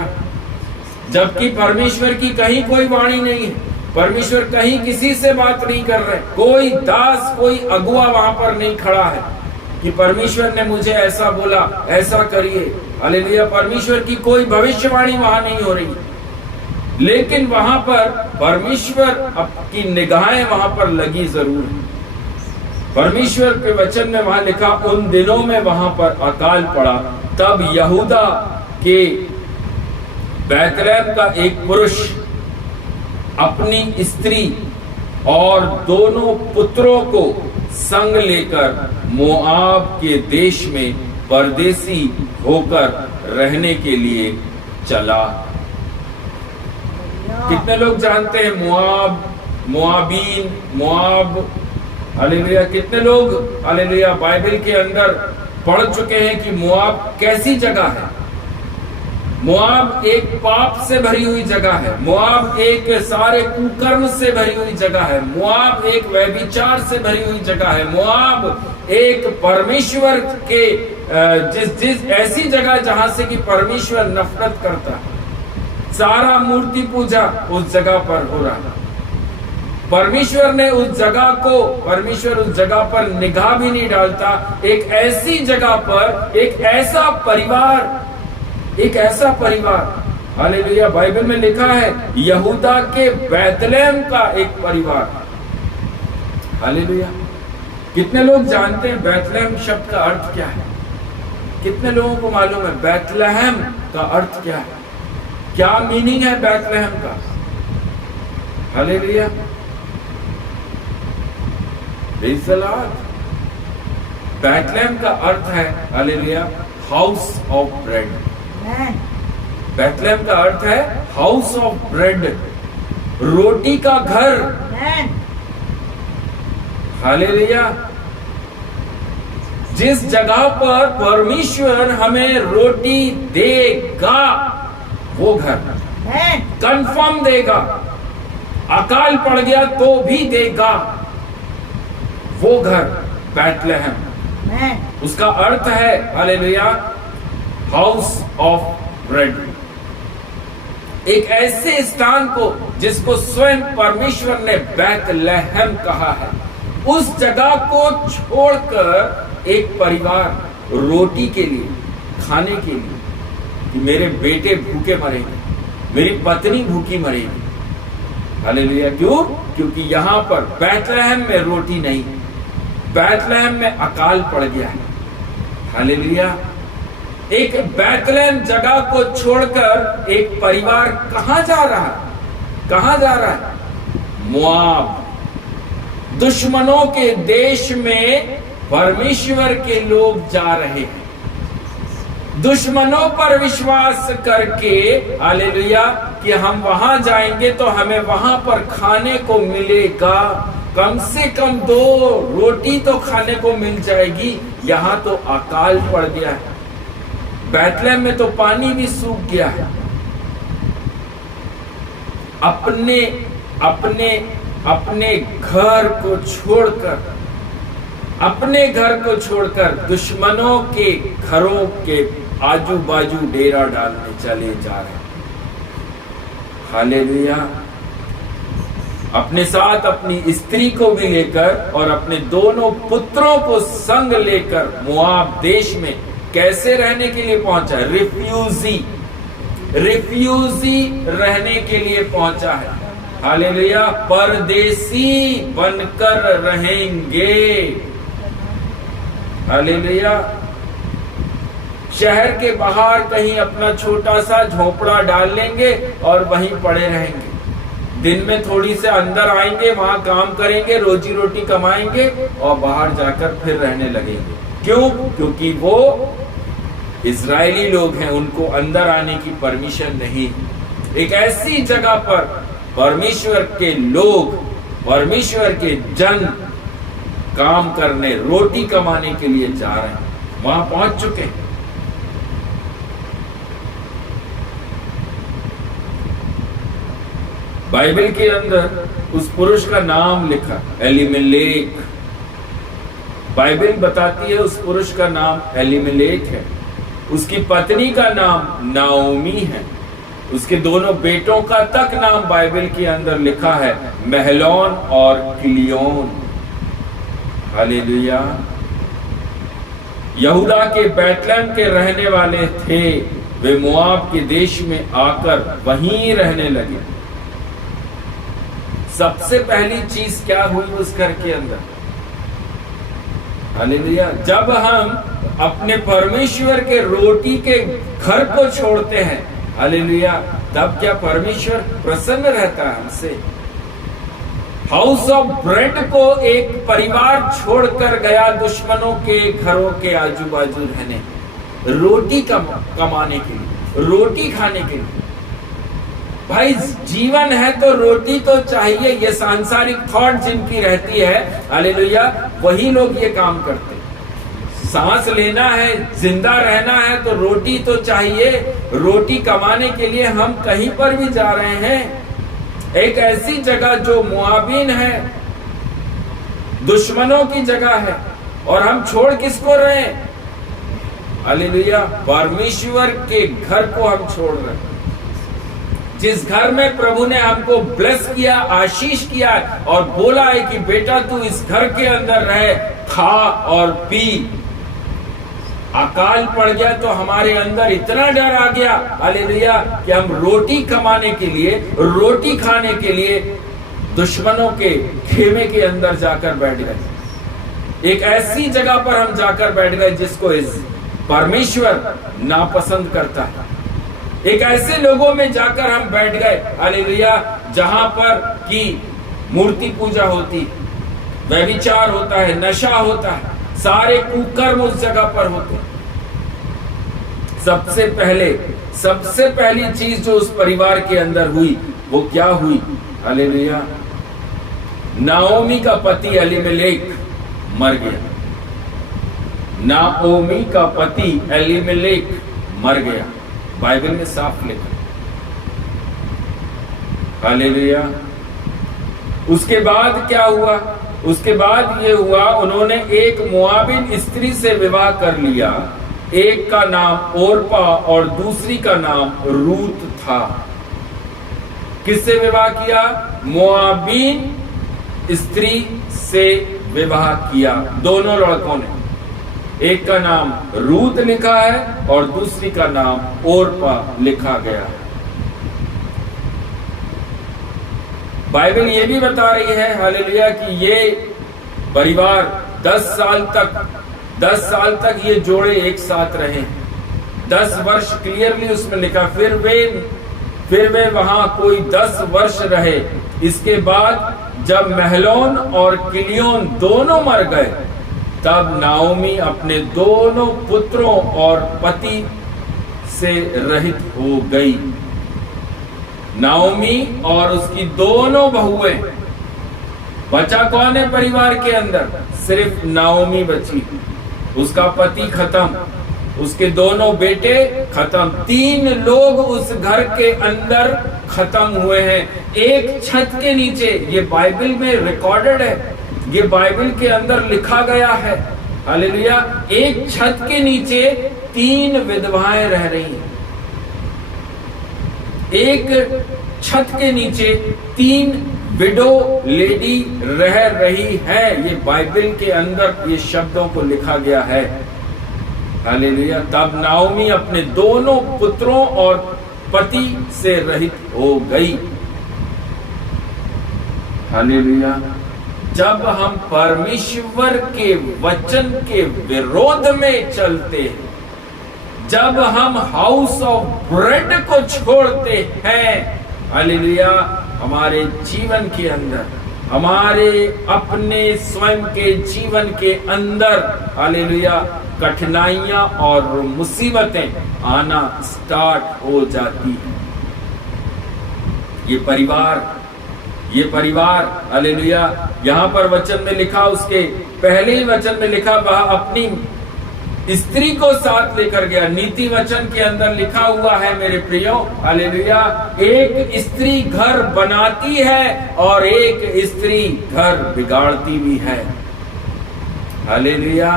जबकि परमेश्वर की कहीं कोई वाणी नहीं है, परमेश्वर कहीं किसी से बात नहीं कर रहे, कोई दास कोई अगुआ वहां पर नहीं खड़ा है कि परमेश्वर ने मुझे ऐसा बोला, ऐसा करिए। हालेलुया। परमेश्वर की कोई भविष्यवाणी वहां नहीं हो रही, लेकिन वहां पर परमेश्वर की निगाहें वहां पर लगी जरूर है। परमेश्वर के वचन में वहां लिखा, उन दिनों में वहां पर अकाल पड़ा, तब यहूदा के बैतलहम का एक पुरुष अपनी स्त्री और दोनों पुत्रों को संग लेकर मोआब के देश में परदेसी होकर रहने के लिए चला। कितने लोग जानते हैं मोआबीन, मोआब? हालेलुया। कितने लोग हालेलुया बाइबल के अंदर पढ़ चुके हैं कि मोआब कैसी जगह है? मोआब एक पाप से भरी हुई जगह है, मोआब एक सारे कुकर्म से भरी हुई जगह है, मोआब एक व्यभिचार से भरी हुई जगह है, मोआब एक परमेश्वर के जिस ऐसी जगह जहां से कि परमेश्वर नफरत करता है। सारा मूर्ति पूजा उस जगह पर हो रहा है। परमेश्वर उस जगह पर निगाह भी नहीं डालता। एक ऐसी जगह पर एक ऐसा परिवार हालेलुया। बाइबल में लिखा है यहूदा के बैतलहम का एक परिवार। हालेलुया। कितने लोग जानते हैं बैतलहम शब्द का अर्थ क्या है? कितने लोगों को मालूम है बैतलहम का अर्थ क्या है? क्या मीनिंग है बैतलहम का? Hallelujah. Praise the lord. Bethlehem का अर्थ है hallelujah house of bread. Bethlehem का अर्थ है हाउस ऑफ ब्रेड, रोटी का घर। हालेलुया। जिस जगह पर परमेश्वर हमें रोटी देगा वो घर कंफर्म देगा। अकाल पड़ गया तो भी देगा वो घर बैतलहम। उसका अर्थ है हालेलुया हाउस ऑफ ब्रेड। एक ऐसे स्थान को जिसको स्वयं परमेश्वर ने बैतलहम कहा है, उस जगह को छोड़कर एक परिवार रोटी के लिए, खाने के लिए, कि मेरे बेटे भूखे मरेंगे, मेरी पत्नी भूखी मरेगी। हालेलुया। क्यों? क्योंकि यहां पर बैतलहम में रोटी नहीं, बैतलहम में अकाल पड़ गया है। हालेलुया। एक बैतलहम जगह को छोड़कर एक परिवार कहां जा रहा है? कहां जा रहा है? मोआब, दुश्मनों के देश में परमेश्वर के लोग जा रहे हैं। दुश्मनों पर विश्वास करके हालेलुया कि हम वहां जाएंगे तो हमें वहां पर खाने को मिलेगा, कम से कम 2 रोटी तो खाने को मिल जाएगी। यहां तो अकाल पड़ गया है, बैतलहम में तो पानी भी सूख गया है। अपने घर को छोड़कर दुश्मनों के घरों के आजू बाजू डेरा डालने चले जा रहे हैं। हालेलुया। अपने साथ अपनी स्त्री को भी लेकर और अपने दोनों पुत्रों को संग लेकर मोआब देश में कैसे रहने के लिए पहुंचा? रिफ्यूजी रहने के लिए पहुंचा है। हालेलुया, परदेसी बनकर रहेंगे। हालेलुया, शहर के बाहर कहीं अपना छोटा सा झोपड़ा डाल लेंगे और वहीं पड़े रहेंगे। दिन में थोड़ी से अंदर आएंगे, वहां काम करेंगे, रोजी रोटी कमाएंगे और बाहर जाकर फिर रहने लगेंगे। क्यों? क्योंकि वो इजरायली लोग हैं, उनको अंदर आने की परमिशन नहीं। एक ऐसी जगह पर परमेश्वर के लोग, परमेश्वर के जन काम करने, रोटी कमाने के लिए जा रहे हैं, वहां पहुंच चुके हैं। बाइबल के अंदर उस पुरुष का नाम लिखा एलीमेलेक। बाइबल बताती है उस पुरुष का नाम एलीमेलेक है। उसकी पत्नी का नाम नाओमी है। उसके दोनों बेटों का तक नाम बाइबल के अंदर लिखा है, महलोन और किलियोन। हालेलुया। यहूदा के बैतलहम के रहने वाले थे, वे मोआब के देश में आकर वहीं रहने लगे। सबसे पहली चीज क्या हुई उस घर के अंदर? हालेलुया। जब हम अपने परमेश्वर के रोटी के घर को छोड़ते हैं, हालेलुया, तब क्या परमेश्वर प्रसन्न रहता है हमसे? हाउस ऑफ ब्रेड को एक परिवार छोड़कर गया दुश्मनों के घरों के आजू बाजू रहने, रोटी कमाने के लिए, रोटी खाने के लिए। भाई जीवन है तो रोटी तो चाहिए। ये सांसारिक थॉट जिनकी रहती है, हालेलुया, वही लोग ये काम करते। सांस लेना है, जिंदा रहना है तो रोटी तो चाहिए। रोटी कमाने के लिए हम कहीं पर भी जा रहे हैं, एक ऐसी जगह जो मुआबिन है, दुश्मनों की जगह है, और हम छोड़ किसको रहे हैं? हालेलुया, परमेश्वर के घर को हम छोड़ रहे हैं। जिस घर में प्रभु ने हमको ब्लेस किया, आशीष किया और बोला है कि बेटा तू इस घर के अंदर रहे, खा और पी। अकाल पड़ गया तो हमारे अंदर इतना डर आ गया, हालेलुया, कि हम रोटी कमाने के लिए, रोटी खाने के लिए दुश्मनों के खेमे के अंदर जाकर बैठ गए। एक ऐसी जगह पर हम जाकर बैठ गए जिसको परमेश्वर नापसंद करता है। एक ऐसे लोगों में जाकर हम बैठ गए, हालेलुया, जहां पर की मूर्ति पूजा होती, व्यभिचार होता है, नशा होता है, सारे कुकर्म उस जगह पर होते। सबसे पहली चीज जो उस परिवार के अंदर हुई वो क्या हुई? हालेलुया, नाओमी का पति एलीमेलेक मर गया। नाओमी का पति एलीमेलेक मर गया, बाइबल में साफ लिखा। हालेलुया। उसके बाद क्या हुआ? उसके बाद ये हुआ, उन्होंने एक मोआबिन स्त्री से विवाह कर लिया। एक का नाम ओरपा और दूसरी का नाम रूत था। किससे विवाह किया? मोआबिन स्त्री से विवाह किया, दोनों लड़कों ने। एक का नाम रूत लिखा है और दूसरी का नाम ओरपा लिखा गया है। बाइबल ये भी बता रही है, हालेलुया, कि ये परिवार 10 साल तक ये जोड़े एक साथ रहे। 10 वर्ष क्लियरली उसमें लिखा। फिर वे वहां कोई 10 वर्ष रहे। इसके बाद जब महलोन और किलियोन दोनों मर गए, तब नाओमी अपने दोनों पुत्रों और पति से रहित हो गई। नाओमी और उसकी दोनों बहुएं। बचा कौन है परिवार के अंदर? सिर्फ नाओमी बची। उसका पति खत्म, उसके दोनों बेटे खत्म, 3 लोग उस घर के अंदर खत्म हुए हैं, एक छत के नीचे। ये बाइबल में रिकॉर्डेड है, ये बाइबल के अंदर लिखा गया है। हालेलुया। एक छत के नीचे 3 विधवाएं रह रही हैं। एक छत के नीचे 3 विडो लेडी रह रही है। ये बाइबल के अंदर ये शब्दों को लिखा गया है। हालेलुया। तब नाओमी अपने दोनों पुत्रों और पति से रहित हो गई। हालेलुया। जब हम परमेश्वर के वचन के विरोध में चलते हैं, जब हम हाउस ऑफ ब्रेड को छोड़ते हैं, हालेलुया, हमारे जीवन के अंदर, हमारे अपने स्वयं के जीवन के अंदर, हालेलुया, कठिनाइयां और मुसीबतें आना स्टार्ट हो जाती हैं। ये परिवार, हालेलुया, यहां पर वचन में लिखा, उसके पहले ही वचन में लिखा, वह अपनी स्त्री को साथ लेकर गया। नीति वचन के अंदर लिखा हुआ है मेरे प्रियो, हालेलुया, एक स्त्री घर बनाती है और एक स्त्री घर बिगाड़ती भी है। हालेलुया।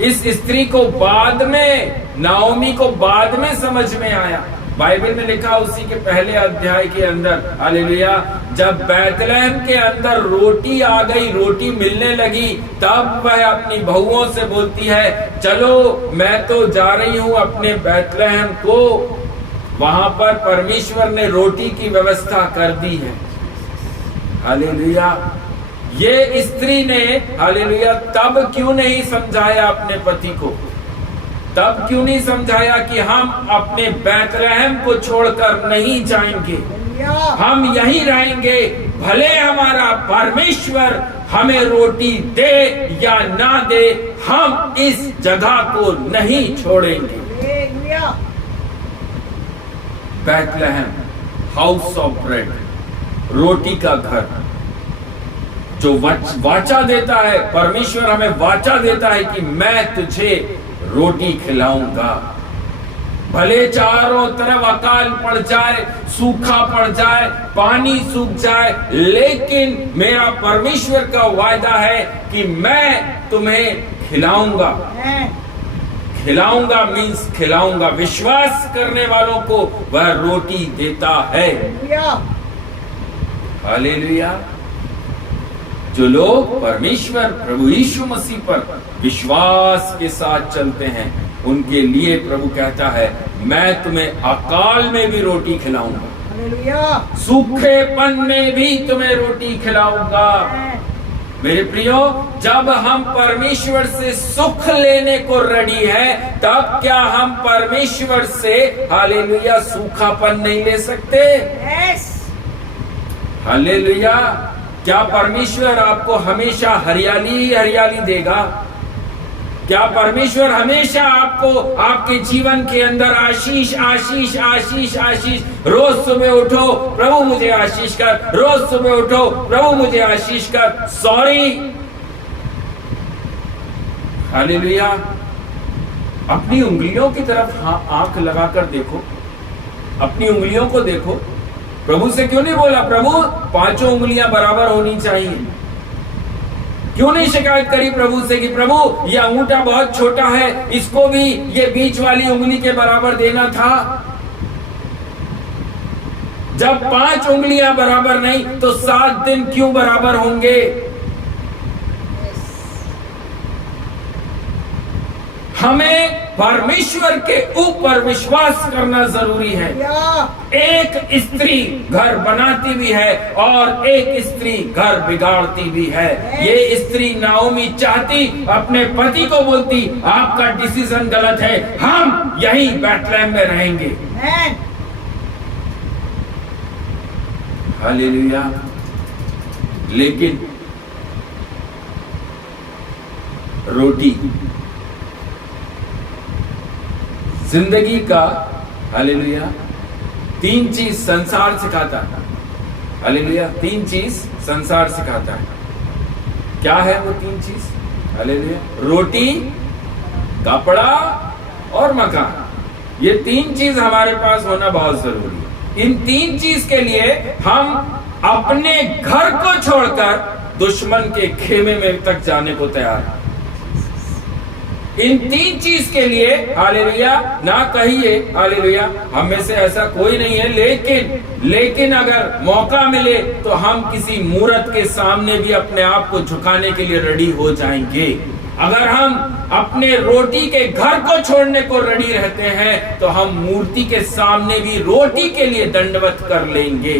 इस स्त्री को बाद में, नाओमी को बाद में समझ में आया। बाइबल में लिखा उसी के पहले अध्याय के अंदर, हालेलुया, जब बैतलहम के अंदर रोटी आ गई, रोटी मिलने लगी, तब वह अपनी बहुओं से बोलती है, चलो मैं तो जा रही हूं अपने बैतलहम को, वहां पर परमेश्वर ने रोटी की व्यवस्था कर दी है। हालेलुया। ये स्त्री ने, हालेलुया, तब क्यों नहीं समझाया अपने पति को, तब क्यों नहीं समझाया कि हम अपने बैतलहम को छोड़कर नहीं जाएंगे, हम यहीं रहेंगे, भले हमारा परमेश्वर हमें रोटी दे या ना दे, हम इस जगह को नहीं छोड़ेंगे। बैतलहम, हाउस ऑफ ब्रेड, रोटी का घर, जो वाचा देता है, परमेश्वर हमें वाचा देता है कि मैं तुझे रोटी खिलाऊंगा। भले चारों तरफ अकाल पड़ जाए, सूखा पड़ जाए, पानी सूख जाए, लेकिन मेरा परमेश्वर का वायदा है कि मैं तुम्हें खिलाऊंगा। खिलाऊंगा मीन्स खिलाऊंगा। विश्वास करने वालों को वह रोटी देता है। हालेलुया। जो लोग परमेश्वर प्रभु यीशु मसीह पर विश्वास के साथ चलते हैं, उनके लिए प्रभु कहता है, मैं तुम्हें अकाल में भी रोटी खिलाऊंगा, सूखेपन में भी तुम्हें रोटी खिलाऊंगा। मेरे प्रियो, जब हम परमेश्वर से सुख लेने को रेडी है, तब क्या हम परमेश्वर से, हालेलुया, सूखापन नहीं ले सकते? हालेलुया। क्या परमेश्वर आपको हमेशा हरियाली हरियाली देगा? क्या परमेश्वर हमेशा आपको आपके जीवन के अंदर आशीष आशीष आशीष आशीष, रोज सुबह उठो प्रभु मुझे आशीष कर, रोज सुबह उठो प्रभु मुझे आशीष कर? सॉरी। हालेलुया। अपनी उंगलियों की तरफ आंख लगाकर देखो, अपनी उंगलियों को देखो। प्रभु से क्यों नहीं बोला, प्रभु 5 उंगलियां बराबर होनी चाहिए? क्यों नहीं शिकायत करी प्रभु से कि प्रभु ये अंगूठा बहुत छोटा है, इसको भी ये बीच वाली उंगली के बराबर देना था? जब 5 उंगलियां बराबर नहीं तो 7 दिन क्यों बराबर होंगे? हमें परमेश्वर के ऊपर विश्वास करना जरूरी है। एक स्त्री घर बनाती भी है और एक स्त्री घर बिगाड़ती भी है। ये स्त्री नाओमी चाहती, अपने पति को बोलती, आपका डिसीजन गलत है, हम यहीं बैतलहम में रहेंगे। हालेलुया। लेकिन रोटी जिंदगी का, हालेलुया, 3 चीज संसार सिखाता है। हालेलुया। 3 चीज संसार सिखाता है। क्या है वो 3 चीज? हालेलुया। रोटी, कपड़ा और मकान। ये 3 चीज हमारे पास होना बहुत जरूरी है। इन 3 चीज के लिए हम अपने घर को छोड़कर दुश्मन के खेमे में तक जाने को तैयार हैं। इन 3 चीज के लिए हालेलुया ना कहिए हालेलुया, हम में से ऐसा कोई नहीं है, लेकिन अगर मौका मिले तो हम किसी मूरत के सामने भी अपने आप को झुकाने के लिए रेडी हो जाएंगे। अगर हम अपने रोटी के घर को छोड़ने को रेडी रहते हैं तो हम मूर्ति के सामने भी रोटी के लिए दंडवत कर लेंगे।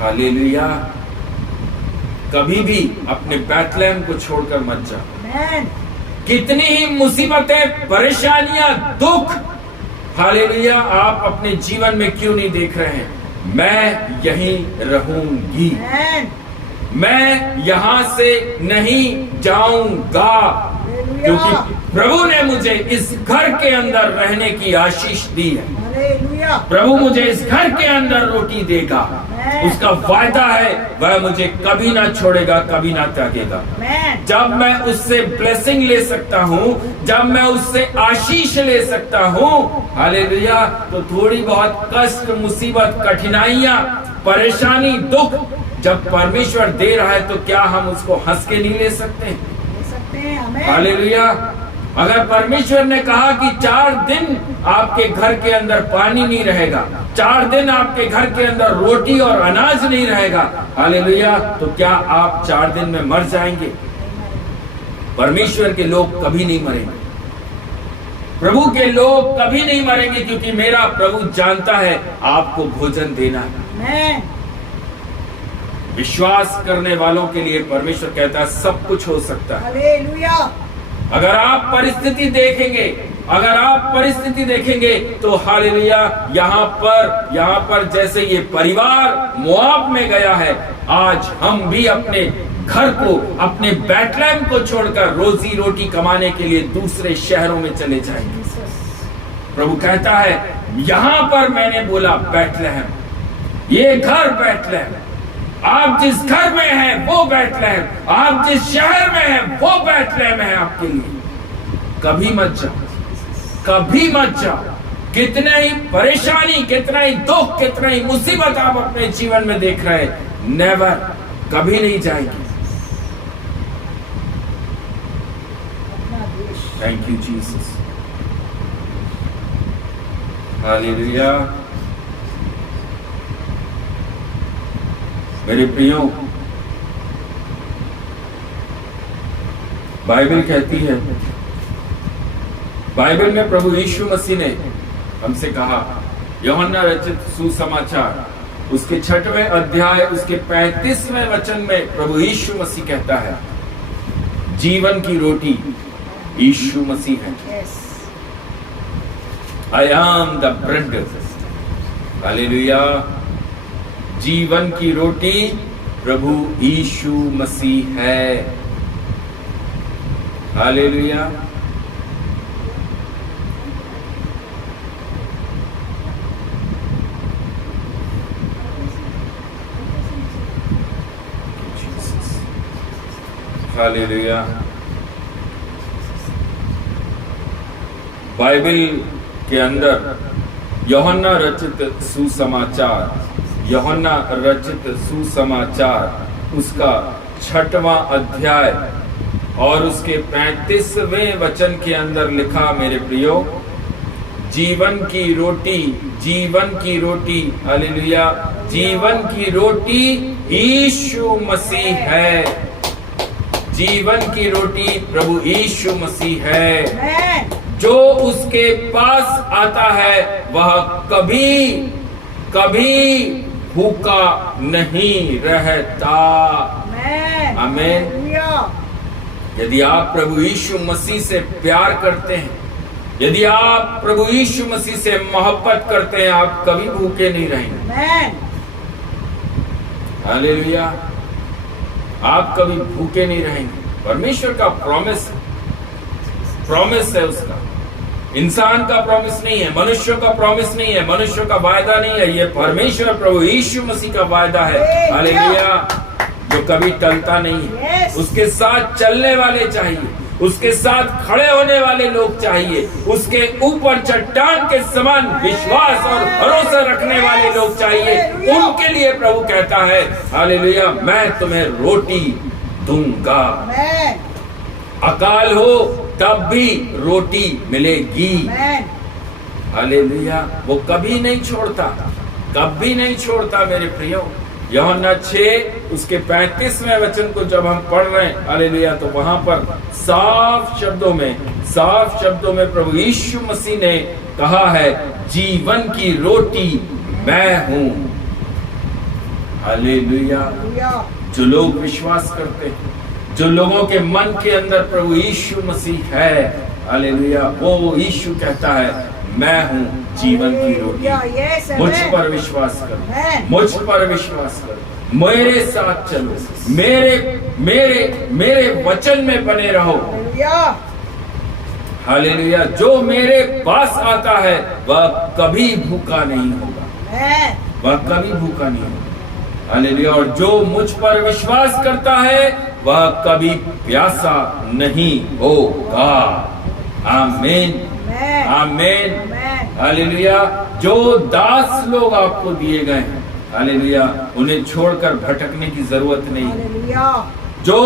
हालेलुया। कभी भी अपने बैतलहम को छोड़कर मत जाओ। कितनी ही मुसीबतें, परेशानियां, दुख हालेलुया आप अपने जीवन में क्यों नहीं देख रहे हैं? मैं यहीं रहूंगी, मैं यहां से नहीं जाऊंगा, क्योंकि प्रभु ने मुझे इस घर के अंदर रहने की आशीष दी है। प्रभु मुझे इस घर के अंदर रोटी देगा, उसका वायदा है, वह मुझे कभी ना छोड़ेगा, कभी ना त्यागेगा। जब मैं उससे ब्लेसिंग ले सकता हूँ, जब मैं उससे आशीष ले सकता हूँ हालेलुया, तो थोड़ी बहुत कष्ट, मुसीबत, कठिनाइयां, परेशानी, दुख जब परमेश्वर दे रहा है तो क्या हम उसको हंस के नहीं ले सकते? हालेलुया। अगर परमेश्वर ने कहा कि 4 दिन आपके घर के अंदर पानी नहीं रहेगा, 4 दिन आपके घर के अंदर रोटी और अनाज नहीं रहेगा, हालेलुया, तो क्या आप 4 दिन में मर जाएंगे? परमेश्वर के लोग कभी नहीं मरेंगे, प्रभु के लोग कभी नहीं मरेंगे, क्योंकि मेरा प्रभु जानता है आपको भोजन देना है। विश्वास करने वालों के लिए परमेश्वर कहता है सब कुछ हो सकता है। हालेलुया। अगर आप परिस्थिति देखेंगे तो हालेलुया, यहाँ पर जैसे ये परिवार मोआब में गया है, आज हम भी अपने घर को, अपने बैतलहम को छोड़कर रोजी रोटी कमाने के लिए दूसरे शहरों में चले जाएंगे। प्रभु कहता है यहाँ पर मैंने बोला बैतलहम, ये घर बैतलहम, आप जिस घर में हैं वो बैतलहम, आप जिस शहर में हैं वो बैतलहम है आपके लिए। कभी मत जाओ। कितने ही परेशानी, कितना ही दुख, कितना ही मुसीबत आप अपने जीवन में देख रहे हैं, नेवर, कभी नहीं जाएगी। Thank you Jesus. हालेलुया। मेरे प्रियो, बाइबल कहती है, बाइबल में प्रभु यीशु मसीह ने हमसे कहा, यूहन्ना रचित सुसमाचार उसके 6वें अध्याय उसके 35वें वचन में प्रभु यीशु मसीह कहता है, जीवन की रोटी यीशु मसीह है। I am the bread. Hallelujah. जीवन की रोटी प्रभु यीशु मसीह है। हालेलुया। हालेलुया। बाइबल के अंदर यूहन्ना रचित सुसमाचार उसका 6वां अध्याय और उसके 35वें वचन के अंदर लिखा, मेरे प्रियो, जीवन की रोटी हालेलुया, जीवन की रोटी यीशु मसीह है। जीवन की रोटी प्रभु यीशु मसीह है। जो उसके पास आता है वह कभी भूखा नहीं रहता। आमीन। यदि आप प्रभु यीशु मसीह से प्यार करते हैं, यदि आप प्रभु यीशु मसीह से मोहब्बत करते हैं, आप कभी भूखे नहीं रहेंगे। हालेलुया। आप कभी भूखे नहीं रहेंगे। परमेश्वर का प्रॉमिस है उसका, इंसान का प्रॉमिस नहीं है, मनुष्यों का प्रॉमिस नहीं है, मनुष्यों का वायदा नहीं है, ये परमेश्वर प्रभु यीशु मसीह का वायदा है। हालेलुया। जो कभी टलता नहीं है। उसके साथ चलने वाले चाहिए, उसके साथ खड़े होने वाले लोग चाहिए, उसके ऊपर चट्टान के समान विश्वास और भरोसा रखने वाले लोग चाहिए। उनके लिए प्रभु कहता है हालेलुया, मैं तुम्हें रोटी दूंगा। अकाल हो तब भी रोटी मिलेगी। हालेलुया। वो कभी नहीं छोड़ता, कभी नहीं छोड़ता मेरे प्रियो। यूहन्ना 6 उसके 35वें वचन को जब हम पढ़ रहे हैं, हालेलुया, तो वहां पर साफ शब्दों में प्रभु यीशु मसीह ने कहा है, जीवन की रोटी मैं हूं। हालेलुया। जो लोग विश्वास करते हैं, जो लोगों के मन के अंदर प्रभु यीशु मसीह है, हालेलुया, वो यीशु कहता है, मैं हूं जीवन की रोटी। मुझ पर विश्वास करो, मुझ पर विश्वास करो, मेरे साथ चलो, मेरे वचन में बने रहो। हालेलुया। जो मेरे पास आता है वह कभी भूखा नहीं होगा, वह कभी भूखा नहीं होगा। हालेलुया। और जो मुझ पर विश्वास करता है वह कभी प्यासा नहीं होगा। आमीन, आमीन, हालेलुया। जो दास लोग आपको दिए गए हैं, हालेलुया, उन्हें छोड़कर भटकने की जरूरत नहीं। जो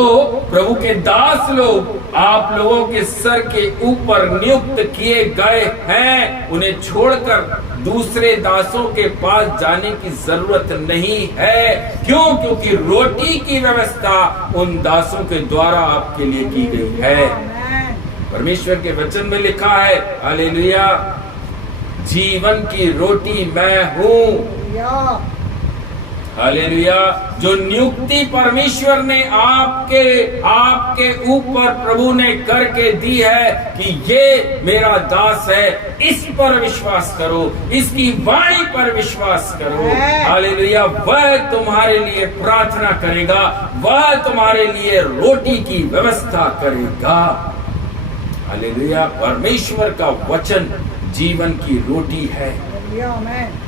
प्रभु के दास लोग आप लोगों के सर के ऊपर नियुक्त किए गए हैं, उन्हें छोड़कर दूसरे दासों के पास जाने की जरूरत नहीं है। क्यों? क्योंकि रोटी की व्यवस्था उन दासों के द्वारा आपके लिए की गई है। परमेश्वर के वचन में लिखा है, हालेलुया, जीवन की रोटी मैं हूं। हालेलुया। जो नियुक्ति परमेश्वर ने आपके ऊपर प्रभु ने करके दी है कि ये मेरा दास है, इस पर विश्वास करो, इसकी वाणी पर विश्वास करो। हालेलुया। वह तुम्हारे लिए प्रार्थना करेगा, वह तुम्हारे लिए रोटी की व्यवस्था करेगा। हालेलुया। परमेश्वर का वचन जीवन की रोटी है।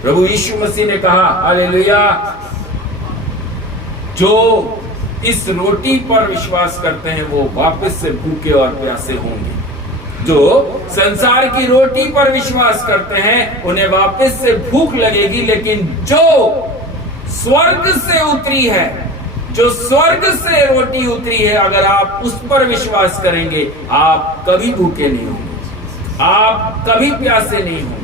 प्रभु यीशु मसीह ने कहा, हालेलुया, जो इस रोटी पर विश्वास करते हैं वो वापस से भूखे और प्यासे होंगे। जो संसार की रोटी पर विश्वास करते हैं उन्हें वापस से भूख लगेगी, लेकिन जो स्वर्ग से उतरी है, जो स्वर्ग से रोटी उतरी है, अगर आप उस पर विश्वास करेंगे, आप कभी भूखे नहीं होंगे, आप कभी प्यासे नहीं होंगे।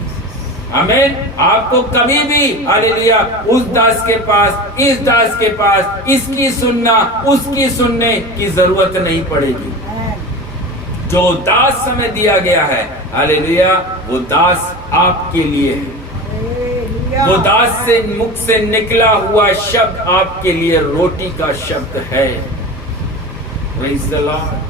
आमीन। आपको कभी भी, हालेलुया, उस दास के पास, इस दास के पास, इसकी सुनना, उसकी सुनने की जरूरत नहीं पड़ेगी। जो दास समय दिया गया है, हालेलुया, वो दास आपके लिए है। वो दास से मुख से निकला हुआ शब्द आपके लिए रोटी का शब्द है। Praise the Lord.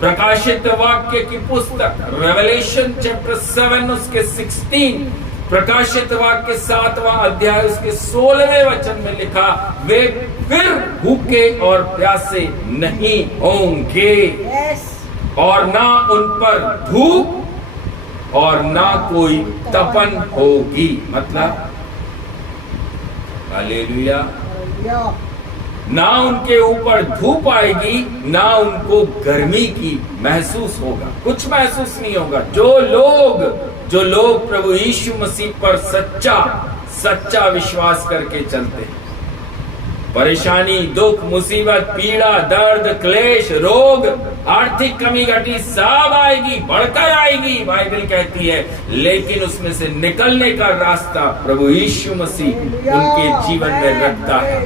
प्रकाशित वाक्य की पुस्तक रेवलेशन चैप्टर 7 उसके 16, प्रकाशित वाक्य 7वां अध्याय उसके 16वें वचन में लिखा, वे फिर भूखे और प्यासे नहीं होंगे और ना उन पर धूप और ना कोई तपन होगी। मतलब हालेलुया, ना उनके ऊपर धूप आएगी, ना उनको गर्मी की महसूस होगा, कुछ महसूस नहीं होगा। जो लोग प्रभु यीशु मसीह पर सच्चा विश्वास करके चलते हैं, परेशानी, दुख, मुसीबत, पीड़ा, दर्द, क्लेश, रोग, आर्थिक कमी घटी सब आएगी, बढ़कर आएगी, बाइबल कहती है, लेकिन उसमें से निकलने का रास्ता प्रभु यीशु मसीह उनके जीवन में रखता है।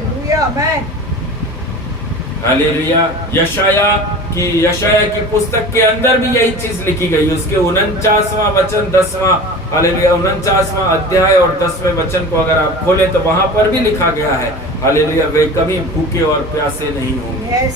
हालेलुया। यशाया की पुस्तक के अंदर भी यही चीज लिखी गई। उसके 49वां वचन 10वां, हालेलुया, 49वां अध्याय और 10वें वचन को अगर आप खोले तो वहां पर भी लिखा गया है, हालेलुया, वे कभी भूखे और प्यासे नहीं होंगे।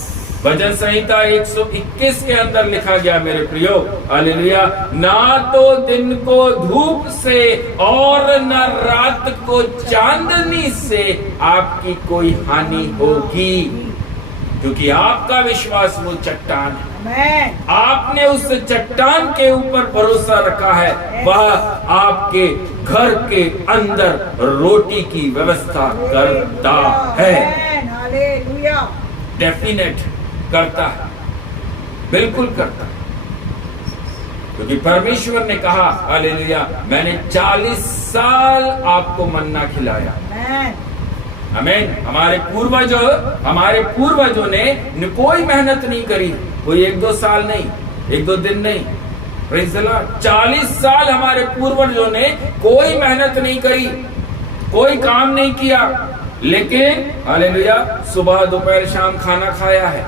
भजन संहिता 121 के अंदर लिखा गया, मेरे प्रियो, हालेलुया, ना तो दिन को धूप से और न रात को चांदनी से आपकी कोई हानि होगी, क्योंकि आपका विश्वास वो चट्टान है। आपने उस चट्टान के ऊपर भरोसा रखा है, वह आपके घर के अंदर रोटी की व्यवस्था करता है। डेफिनेट करता है, बिल्कुल करता है, क्योंकि परमेश्वर ने कहा, हालेलुया, मैंने 40 साल आपको मन्ना खिलाया। आमीन। हमारे पूर्वजों ने कोई मेहनत नहीं करी, कोई 1-2 साल नहीं, 1-2 दिन नहीं। Praise the Lord. 40 साल हमारे पूर्वजों ने कोई मेहनत नहीं करी, कोई काम नहीं किया, लेकिन हालेलुया सुबह दोपहर शाम खाना खाया है।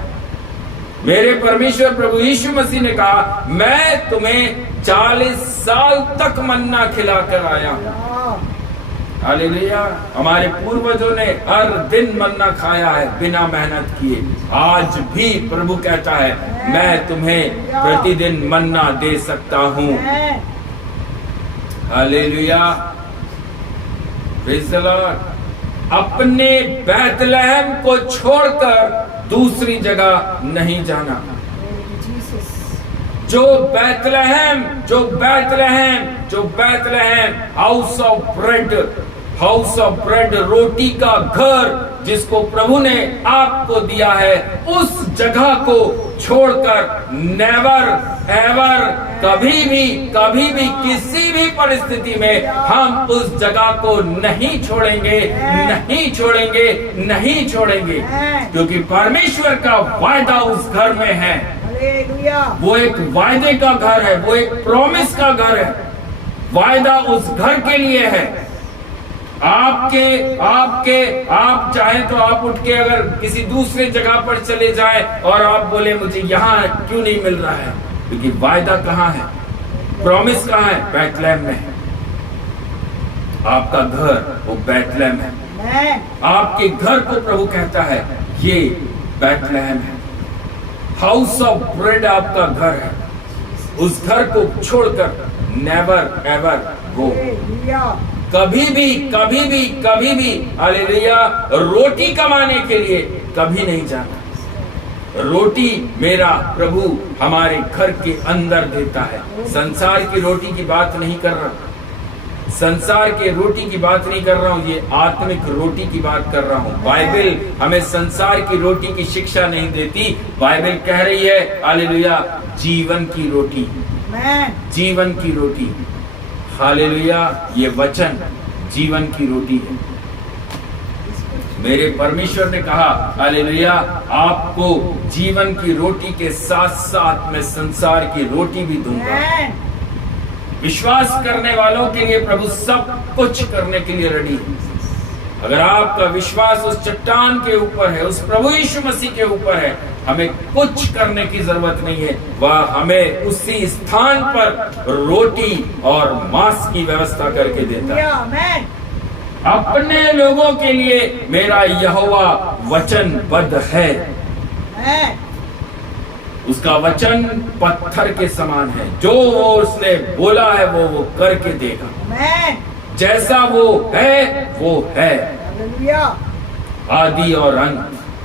मेरे परमेश्वर प्रभु यीशु मसीह ने कहा, मैं तुम्हें 40 साल तक मन्ना खिलाकर आया हूं। हालेलुया। हमारे पूर्वजों ने हर दिन मन्ना खाया है बिना मेहनत किए। आज भी प्रभु कहता है, मैं तुम्हें प्रतिदिन मन्ना दे सकता हूं। हालेलुया। Praise the Lord. अपने बैतलहम को छोड़कर दूसरी जगह नहीं जाना। जो बैतलहम हाउस ऑफ ब्रेड, रोटी का घर जिसको प्रभु ने आपको दिया है, उस जगह को छोड़कर नेवर एवर कभी भी किसी भी परिस्थिति में हम उस जगह को नहीं छोड़ेंगे, क्योंकि परमेश्वर का वायदा उस घर में है। वो एक वायदे का घर है, वो एक प्रॉमिस का घर है। वायदा उस घर के लिए है। आप चाहे तो आप उठ के अगर किसी दूसरे जगह पर चले जाए और आप बोले मुझे यहाँ क्यों नहीं मिल रहा है, क्योंकि वायदा कहाँ है, प्रॉमिस कहाँ है, बैतलहम में है। आपका घर वो बैतलहम है। आपके घर को प्रभु कहता है ये बैतलहम है। हाउस ऑफ ब्रेड आपका घर है। उस घर को छोड़कर नेवर एवर गो। कभी भी हालेलुया रोटी कमाने के लिए कभी नहीं जाना। रोटी मेरा प्रभु हमारे घर के अंदर देता है। संसार की रोटी की बात नहीं कर रहा, संसार के रोटी की बात नहीं कर रहा हूँ, ये आत्मिक रोटी की बात कर रहा हूँ। बाइबल हमें संसार की रोटी की शिक्षा नहीं देती। बाइबल कह रही है हालेलुया जीवन की रोटी, जीवन की रोटी। हालेलुया ये वचन जीवन की रोटी है। मेरे परमेश्वर ने कहा हालेलुया आपको जीवन की रोटी के साथ साथ मैं संसार की रोटी भी दूंगा। विश्वास करने वालों के लिए प्रभु सब कुछ करने के लिए रेडी है। अगर आपका विश्वास उस चट्टान के ऊपर है, उस प्रभु यीशु मसीह के ऊपर है, हमें कुछ करने की जरूरत नहीं है। वह हमें उसी स्थान पर रोटी और मांस की व्यवस्था करके देता है। अपने लोगों के लिए मेरा यहोवा वचनबद्ध है। उसका वचन पत्थर के समान है। जो उसने बोला है वो करके देगा। जैसा वो है आदि और अंत,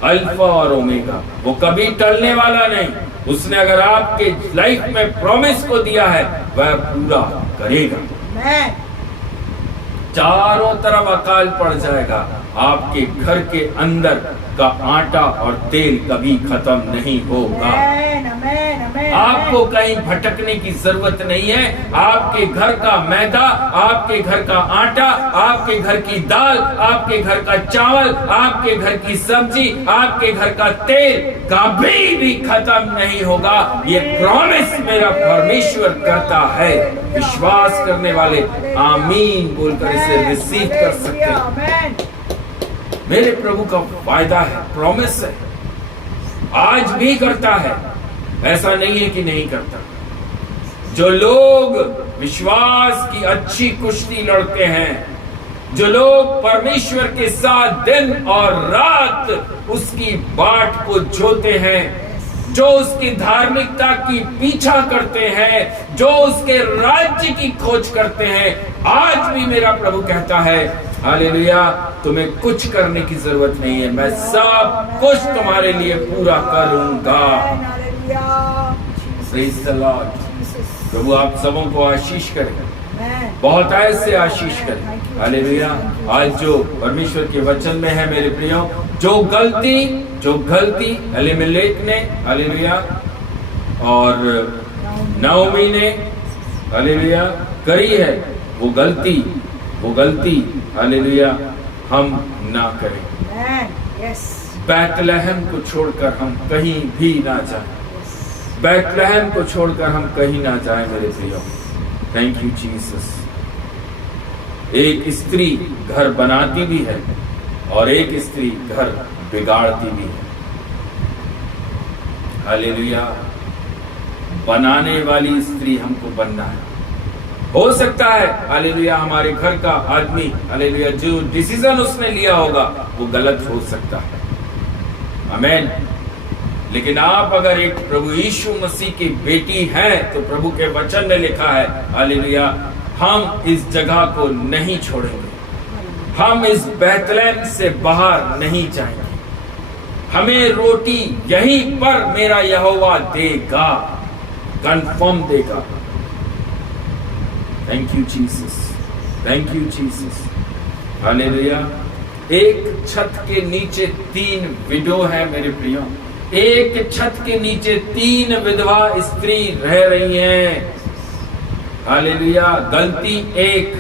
अल्फा और ओमेगा। वो कभी टलने वाला नहीं। उसने अगर आपके लाइफ में प्रॉमिस को दिया है वह पूरा करेगा। चारों तरफ अकाल पड़ जाएगा, आपके घर के अंदर का आटा और तेल कभी खत्म नहीं होगा। आपको कहीं भटकने की जरूरत नहीं है। आपके घर का मैदा, आपके घर का आटा, आपके घर की दाल, आपके घर का चावल, आपके घर की सब्जी, आपके घर का तेल कभी भी खत्म नहीं होगा। ये प्रॉमिस मेरा परमेश्वर करता है। विश्वास करने वाले आमीन बोलकर इसे रिसीव कर सकते हैं। मेरे प्रभु का वायदा है, प्रॉमिस है, आज भी करता है। ऐसा नहीं है कि नहीं करता। जो लोग विश्वास की अच्छी कुश्ती लड़ते हैं, जो लोग परमेश्वर के साथ दिन और रात उसकी बाट को जोते हैं, जो उसकी धार्मिकता की पीछा करते हैं, जो उसके राज्य की खोज करते हैं, आज भी मेरा प्रभु कहता है हालेलुया तुम्हें कुछ करने की जरूरत नहीं है, मैं सब कुछ तुम्हारे लिए पूरा करूंगा। Praise the Lord. प्रभु आप सबों को आशीष करे, बहुत ऐसे आशीष करे। हालेलुया। आज जो परमेश्वर के वचन में है मेरे प्रियो, जो गलती एलीमेलेक ने हालेलुया और नाओमी ने हालेलुया करी है, वो गलती हालेलुया हम ना करें। बैतलहम को छोड़कर हम कहीं भी ना जाएं। बैतलहम को छोड़कर हम कहीं ना जाएं मेरे प्रियो। Thank you Jesus. एक स्त्री घर बनाती भी है और एक स्त्री घर बिगाड़ती भी है। हालेलुया। बनाने वाली स्त्री हमको बनना है। हो सकता है हालेलुया हमारे घर का आदमी हालेलुया जो डिसीजन उसने लिया होगा वो गलत हो सकता है, आमीन। लेकिन आप अगर एक प्रभु यीशु मसीह की बेटी हैं तो प्रभु के वचन में लिखा है हालेलुया हम इस जगह को नहीं छोड़ेंगे, हम इस बैतलहम से बाहर नहीं जाएंगे, हमें रोटी यहीं पर मेरा यहोवा देगा, कंफर्म देगा। Thank you Jesus, thank you Jesus, hallelujah. एक छत के नीचे 3 विडो है मेरे प्रियो, एक छत के नीचे 3 विधवा स्त्री रह रही हैं। हालेलुया। गलती एक,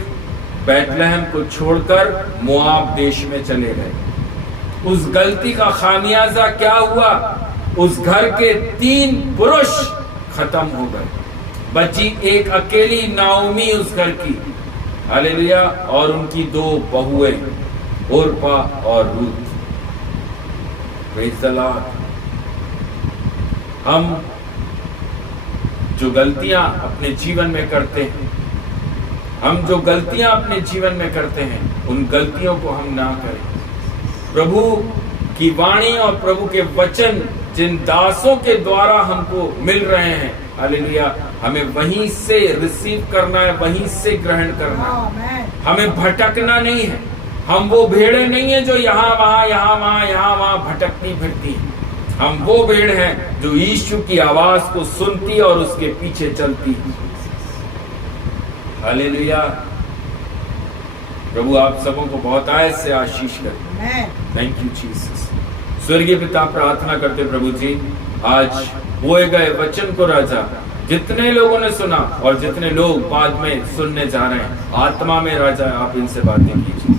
बैतलहम को छोड़कर मोआब देश में चले गए। उस गलती का खामियाजा क्या हुआ? उस घर के 3 पुरुष खत्म हो गए, बची एक अकेली नाओमी उस घर की, हालेलुया। और उनकी 2 बहुएं ओरपा और रूत। Praise the Lord. हम जो गलतियां अपने जीवन में करते हैं, हम जो गलतियां अपने जीवन में करते हैं उन गलतियों को हम ना करें। प्रभु की वाणी और प्रभु के वचन जिन दासों के द्वारा हमको मिल रहे हैं हालेलुया हमें वहीं से रिसीव करना है, वहीं से ग्रहण करना है। हमें भटकना नहीं है। हम वो भेड़ें नहीं है जो यहाँ वहां भटकती फिरती है। हम वो भेड़ हैं जो यीशु की आवाज को सुनती और उसके पीछे चलती है। हालेलुया। प्रभु आप सबों को बहुत आयत से आशीष करे। Thank you Jesus. स्वर्गीय पिता प्रार्थना करते प्रभु जी आज बोए गए वचन को राजा जितने लोगों ने सुना और जितने लोग बाद में सुनने जा रहे हैं आत्मा में राजा आप इनसे बातें कीजिए।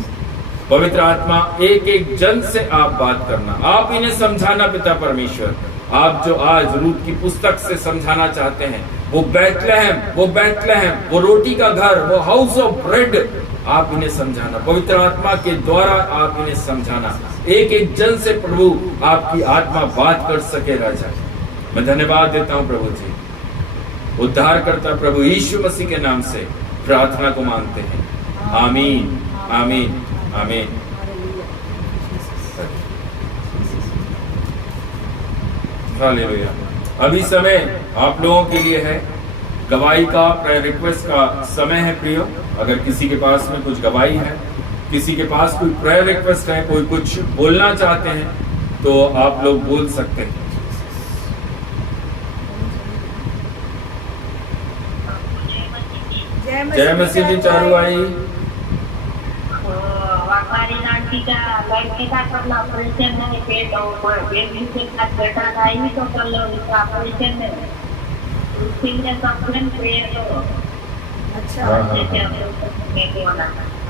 पवित्र आत्मा एक एक जन से आप बात करना, आप इन्हें समझाना पिता परमेश्वर। आप जो आज रूत की पुस्तक से समझाना चाहते हैं वो बैतलहम, वो रोटी का घर, वो हाउस ऑफ ब्रेड आप इन्हें समझाना। पवित्र आत्मा के द्वारा आप इन्हें समझाना। एक एक जन से प्रभु आपकी आत्मा बात कर सके राजा। मैं धन्यवाद देता हूँ प्रभु जी। उद्धार करता प्रभु यीशु मसीह के नाम से प्रार्थना को मांगते हैं। आमीन, आमीन, आमीन। हालेलुया। अभी समय आप लोगों के लिए है गवाही का, प्रेयर रिक्वेस्ट का समय है प्रियो। अगर किसी के पास में कुछ गवाही है, किसी के पास कोई प्रेयर रिक्वेस्ट है, कोई कुछ बोलना चाहते हैं तो आप लोग बोल सकते हैं। जय मसीह जी। चारू आई लड़की का लड़के का करना ऑपरेशन है, पेट और बेबी के साथ बेटा का ही तो कर लो इसका ऑपरेशन है, उसी में कंप्लेन पे तो अच्छा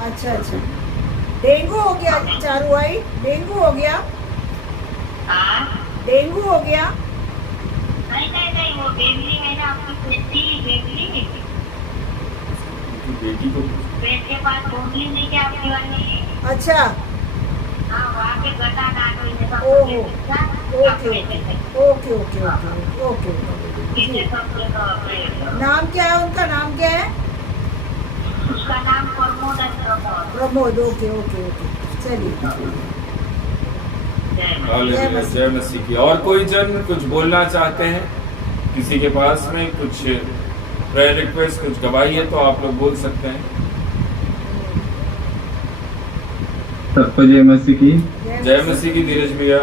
अच्छा अच्छा। डेंगू हो गया चारू आई, डेंगू हो गया, डेंगू हो गया। नहीं वो बेबी है ना आपकी बेबी को पेट के पास बोतली नहीं क्या आपकी वाली? अच्छा हाँ वहाँ के गटा डालो। Okay okay okay okay okay. नाम क्या है उनका, नाम क्या है? उसका नाम प्रमोद है। प्रमोद। ओके ओके ओके चलिए। हालेलुया। जय मसीह की। और कोई जन कुछ बोलना चाहते हैं, किसी के पास में कुछ प्रेयर रिक्वेस्ट, कुछ गवाही है तो आप लोग बोल सकते हैं। सबको जय मसीह की। जय मसीह की। धीरज भैया।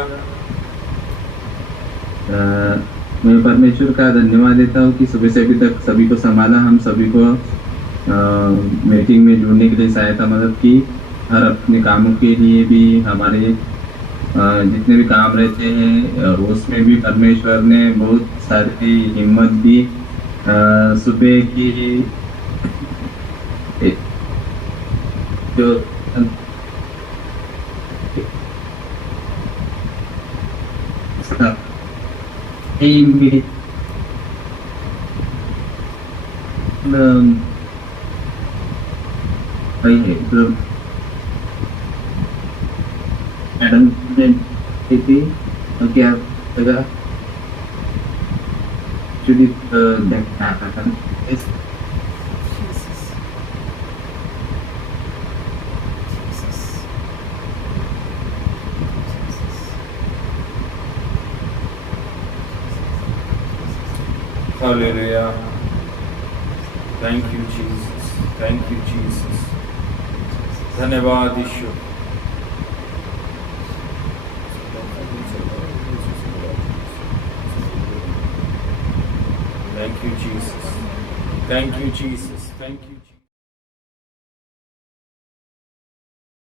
मैं परमेश्वर का धन्यवाद देता हूँ कि सुबह से अभी तक सभी को संभाला, हम सभी को मीटिंग में जुड़ने के लिए सहायता मदद की। हर अपने कामों के लिए भी हमारे जितने भी काम रहते हैं उसमें भी परमेश्वर ने बहुत सारी हिम्मत दी। सुबह की जो वही है जो मैडम ने की थी तो क्या जगह एक्चुअली देखना था Hallelujah. Thank you, Jesus. Thank you, Jesus. धन्यवाद ईश्वर. Thank you, Jesus. Thank you, Jesus. Thank you.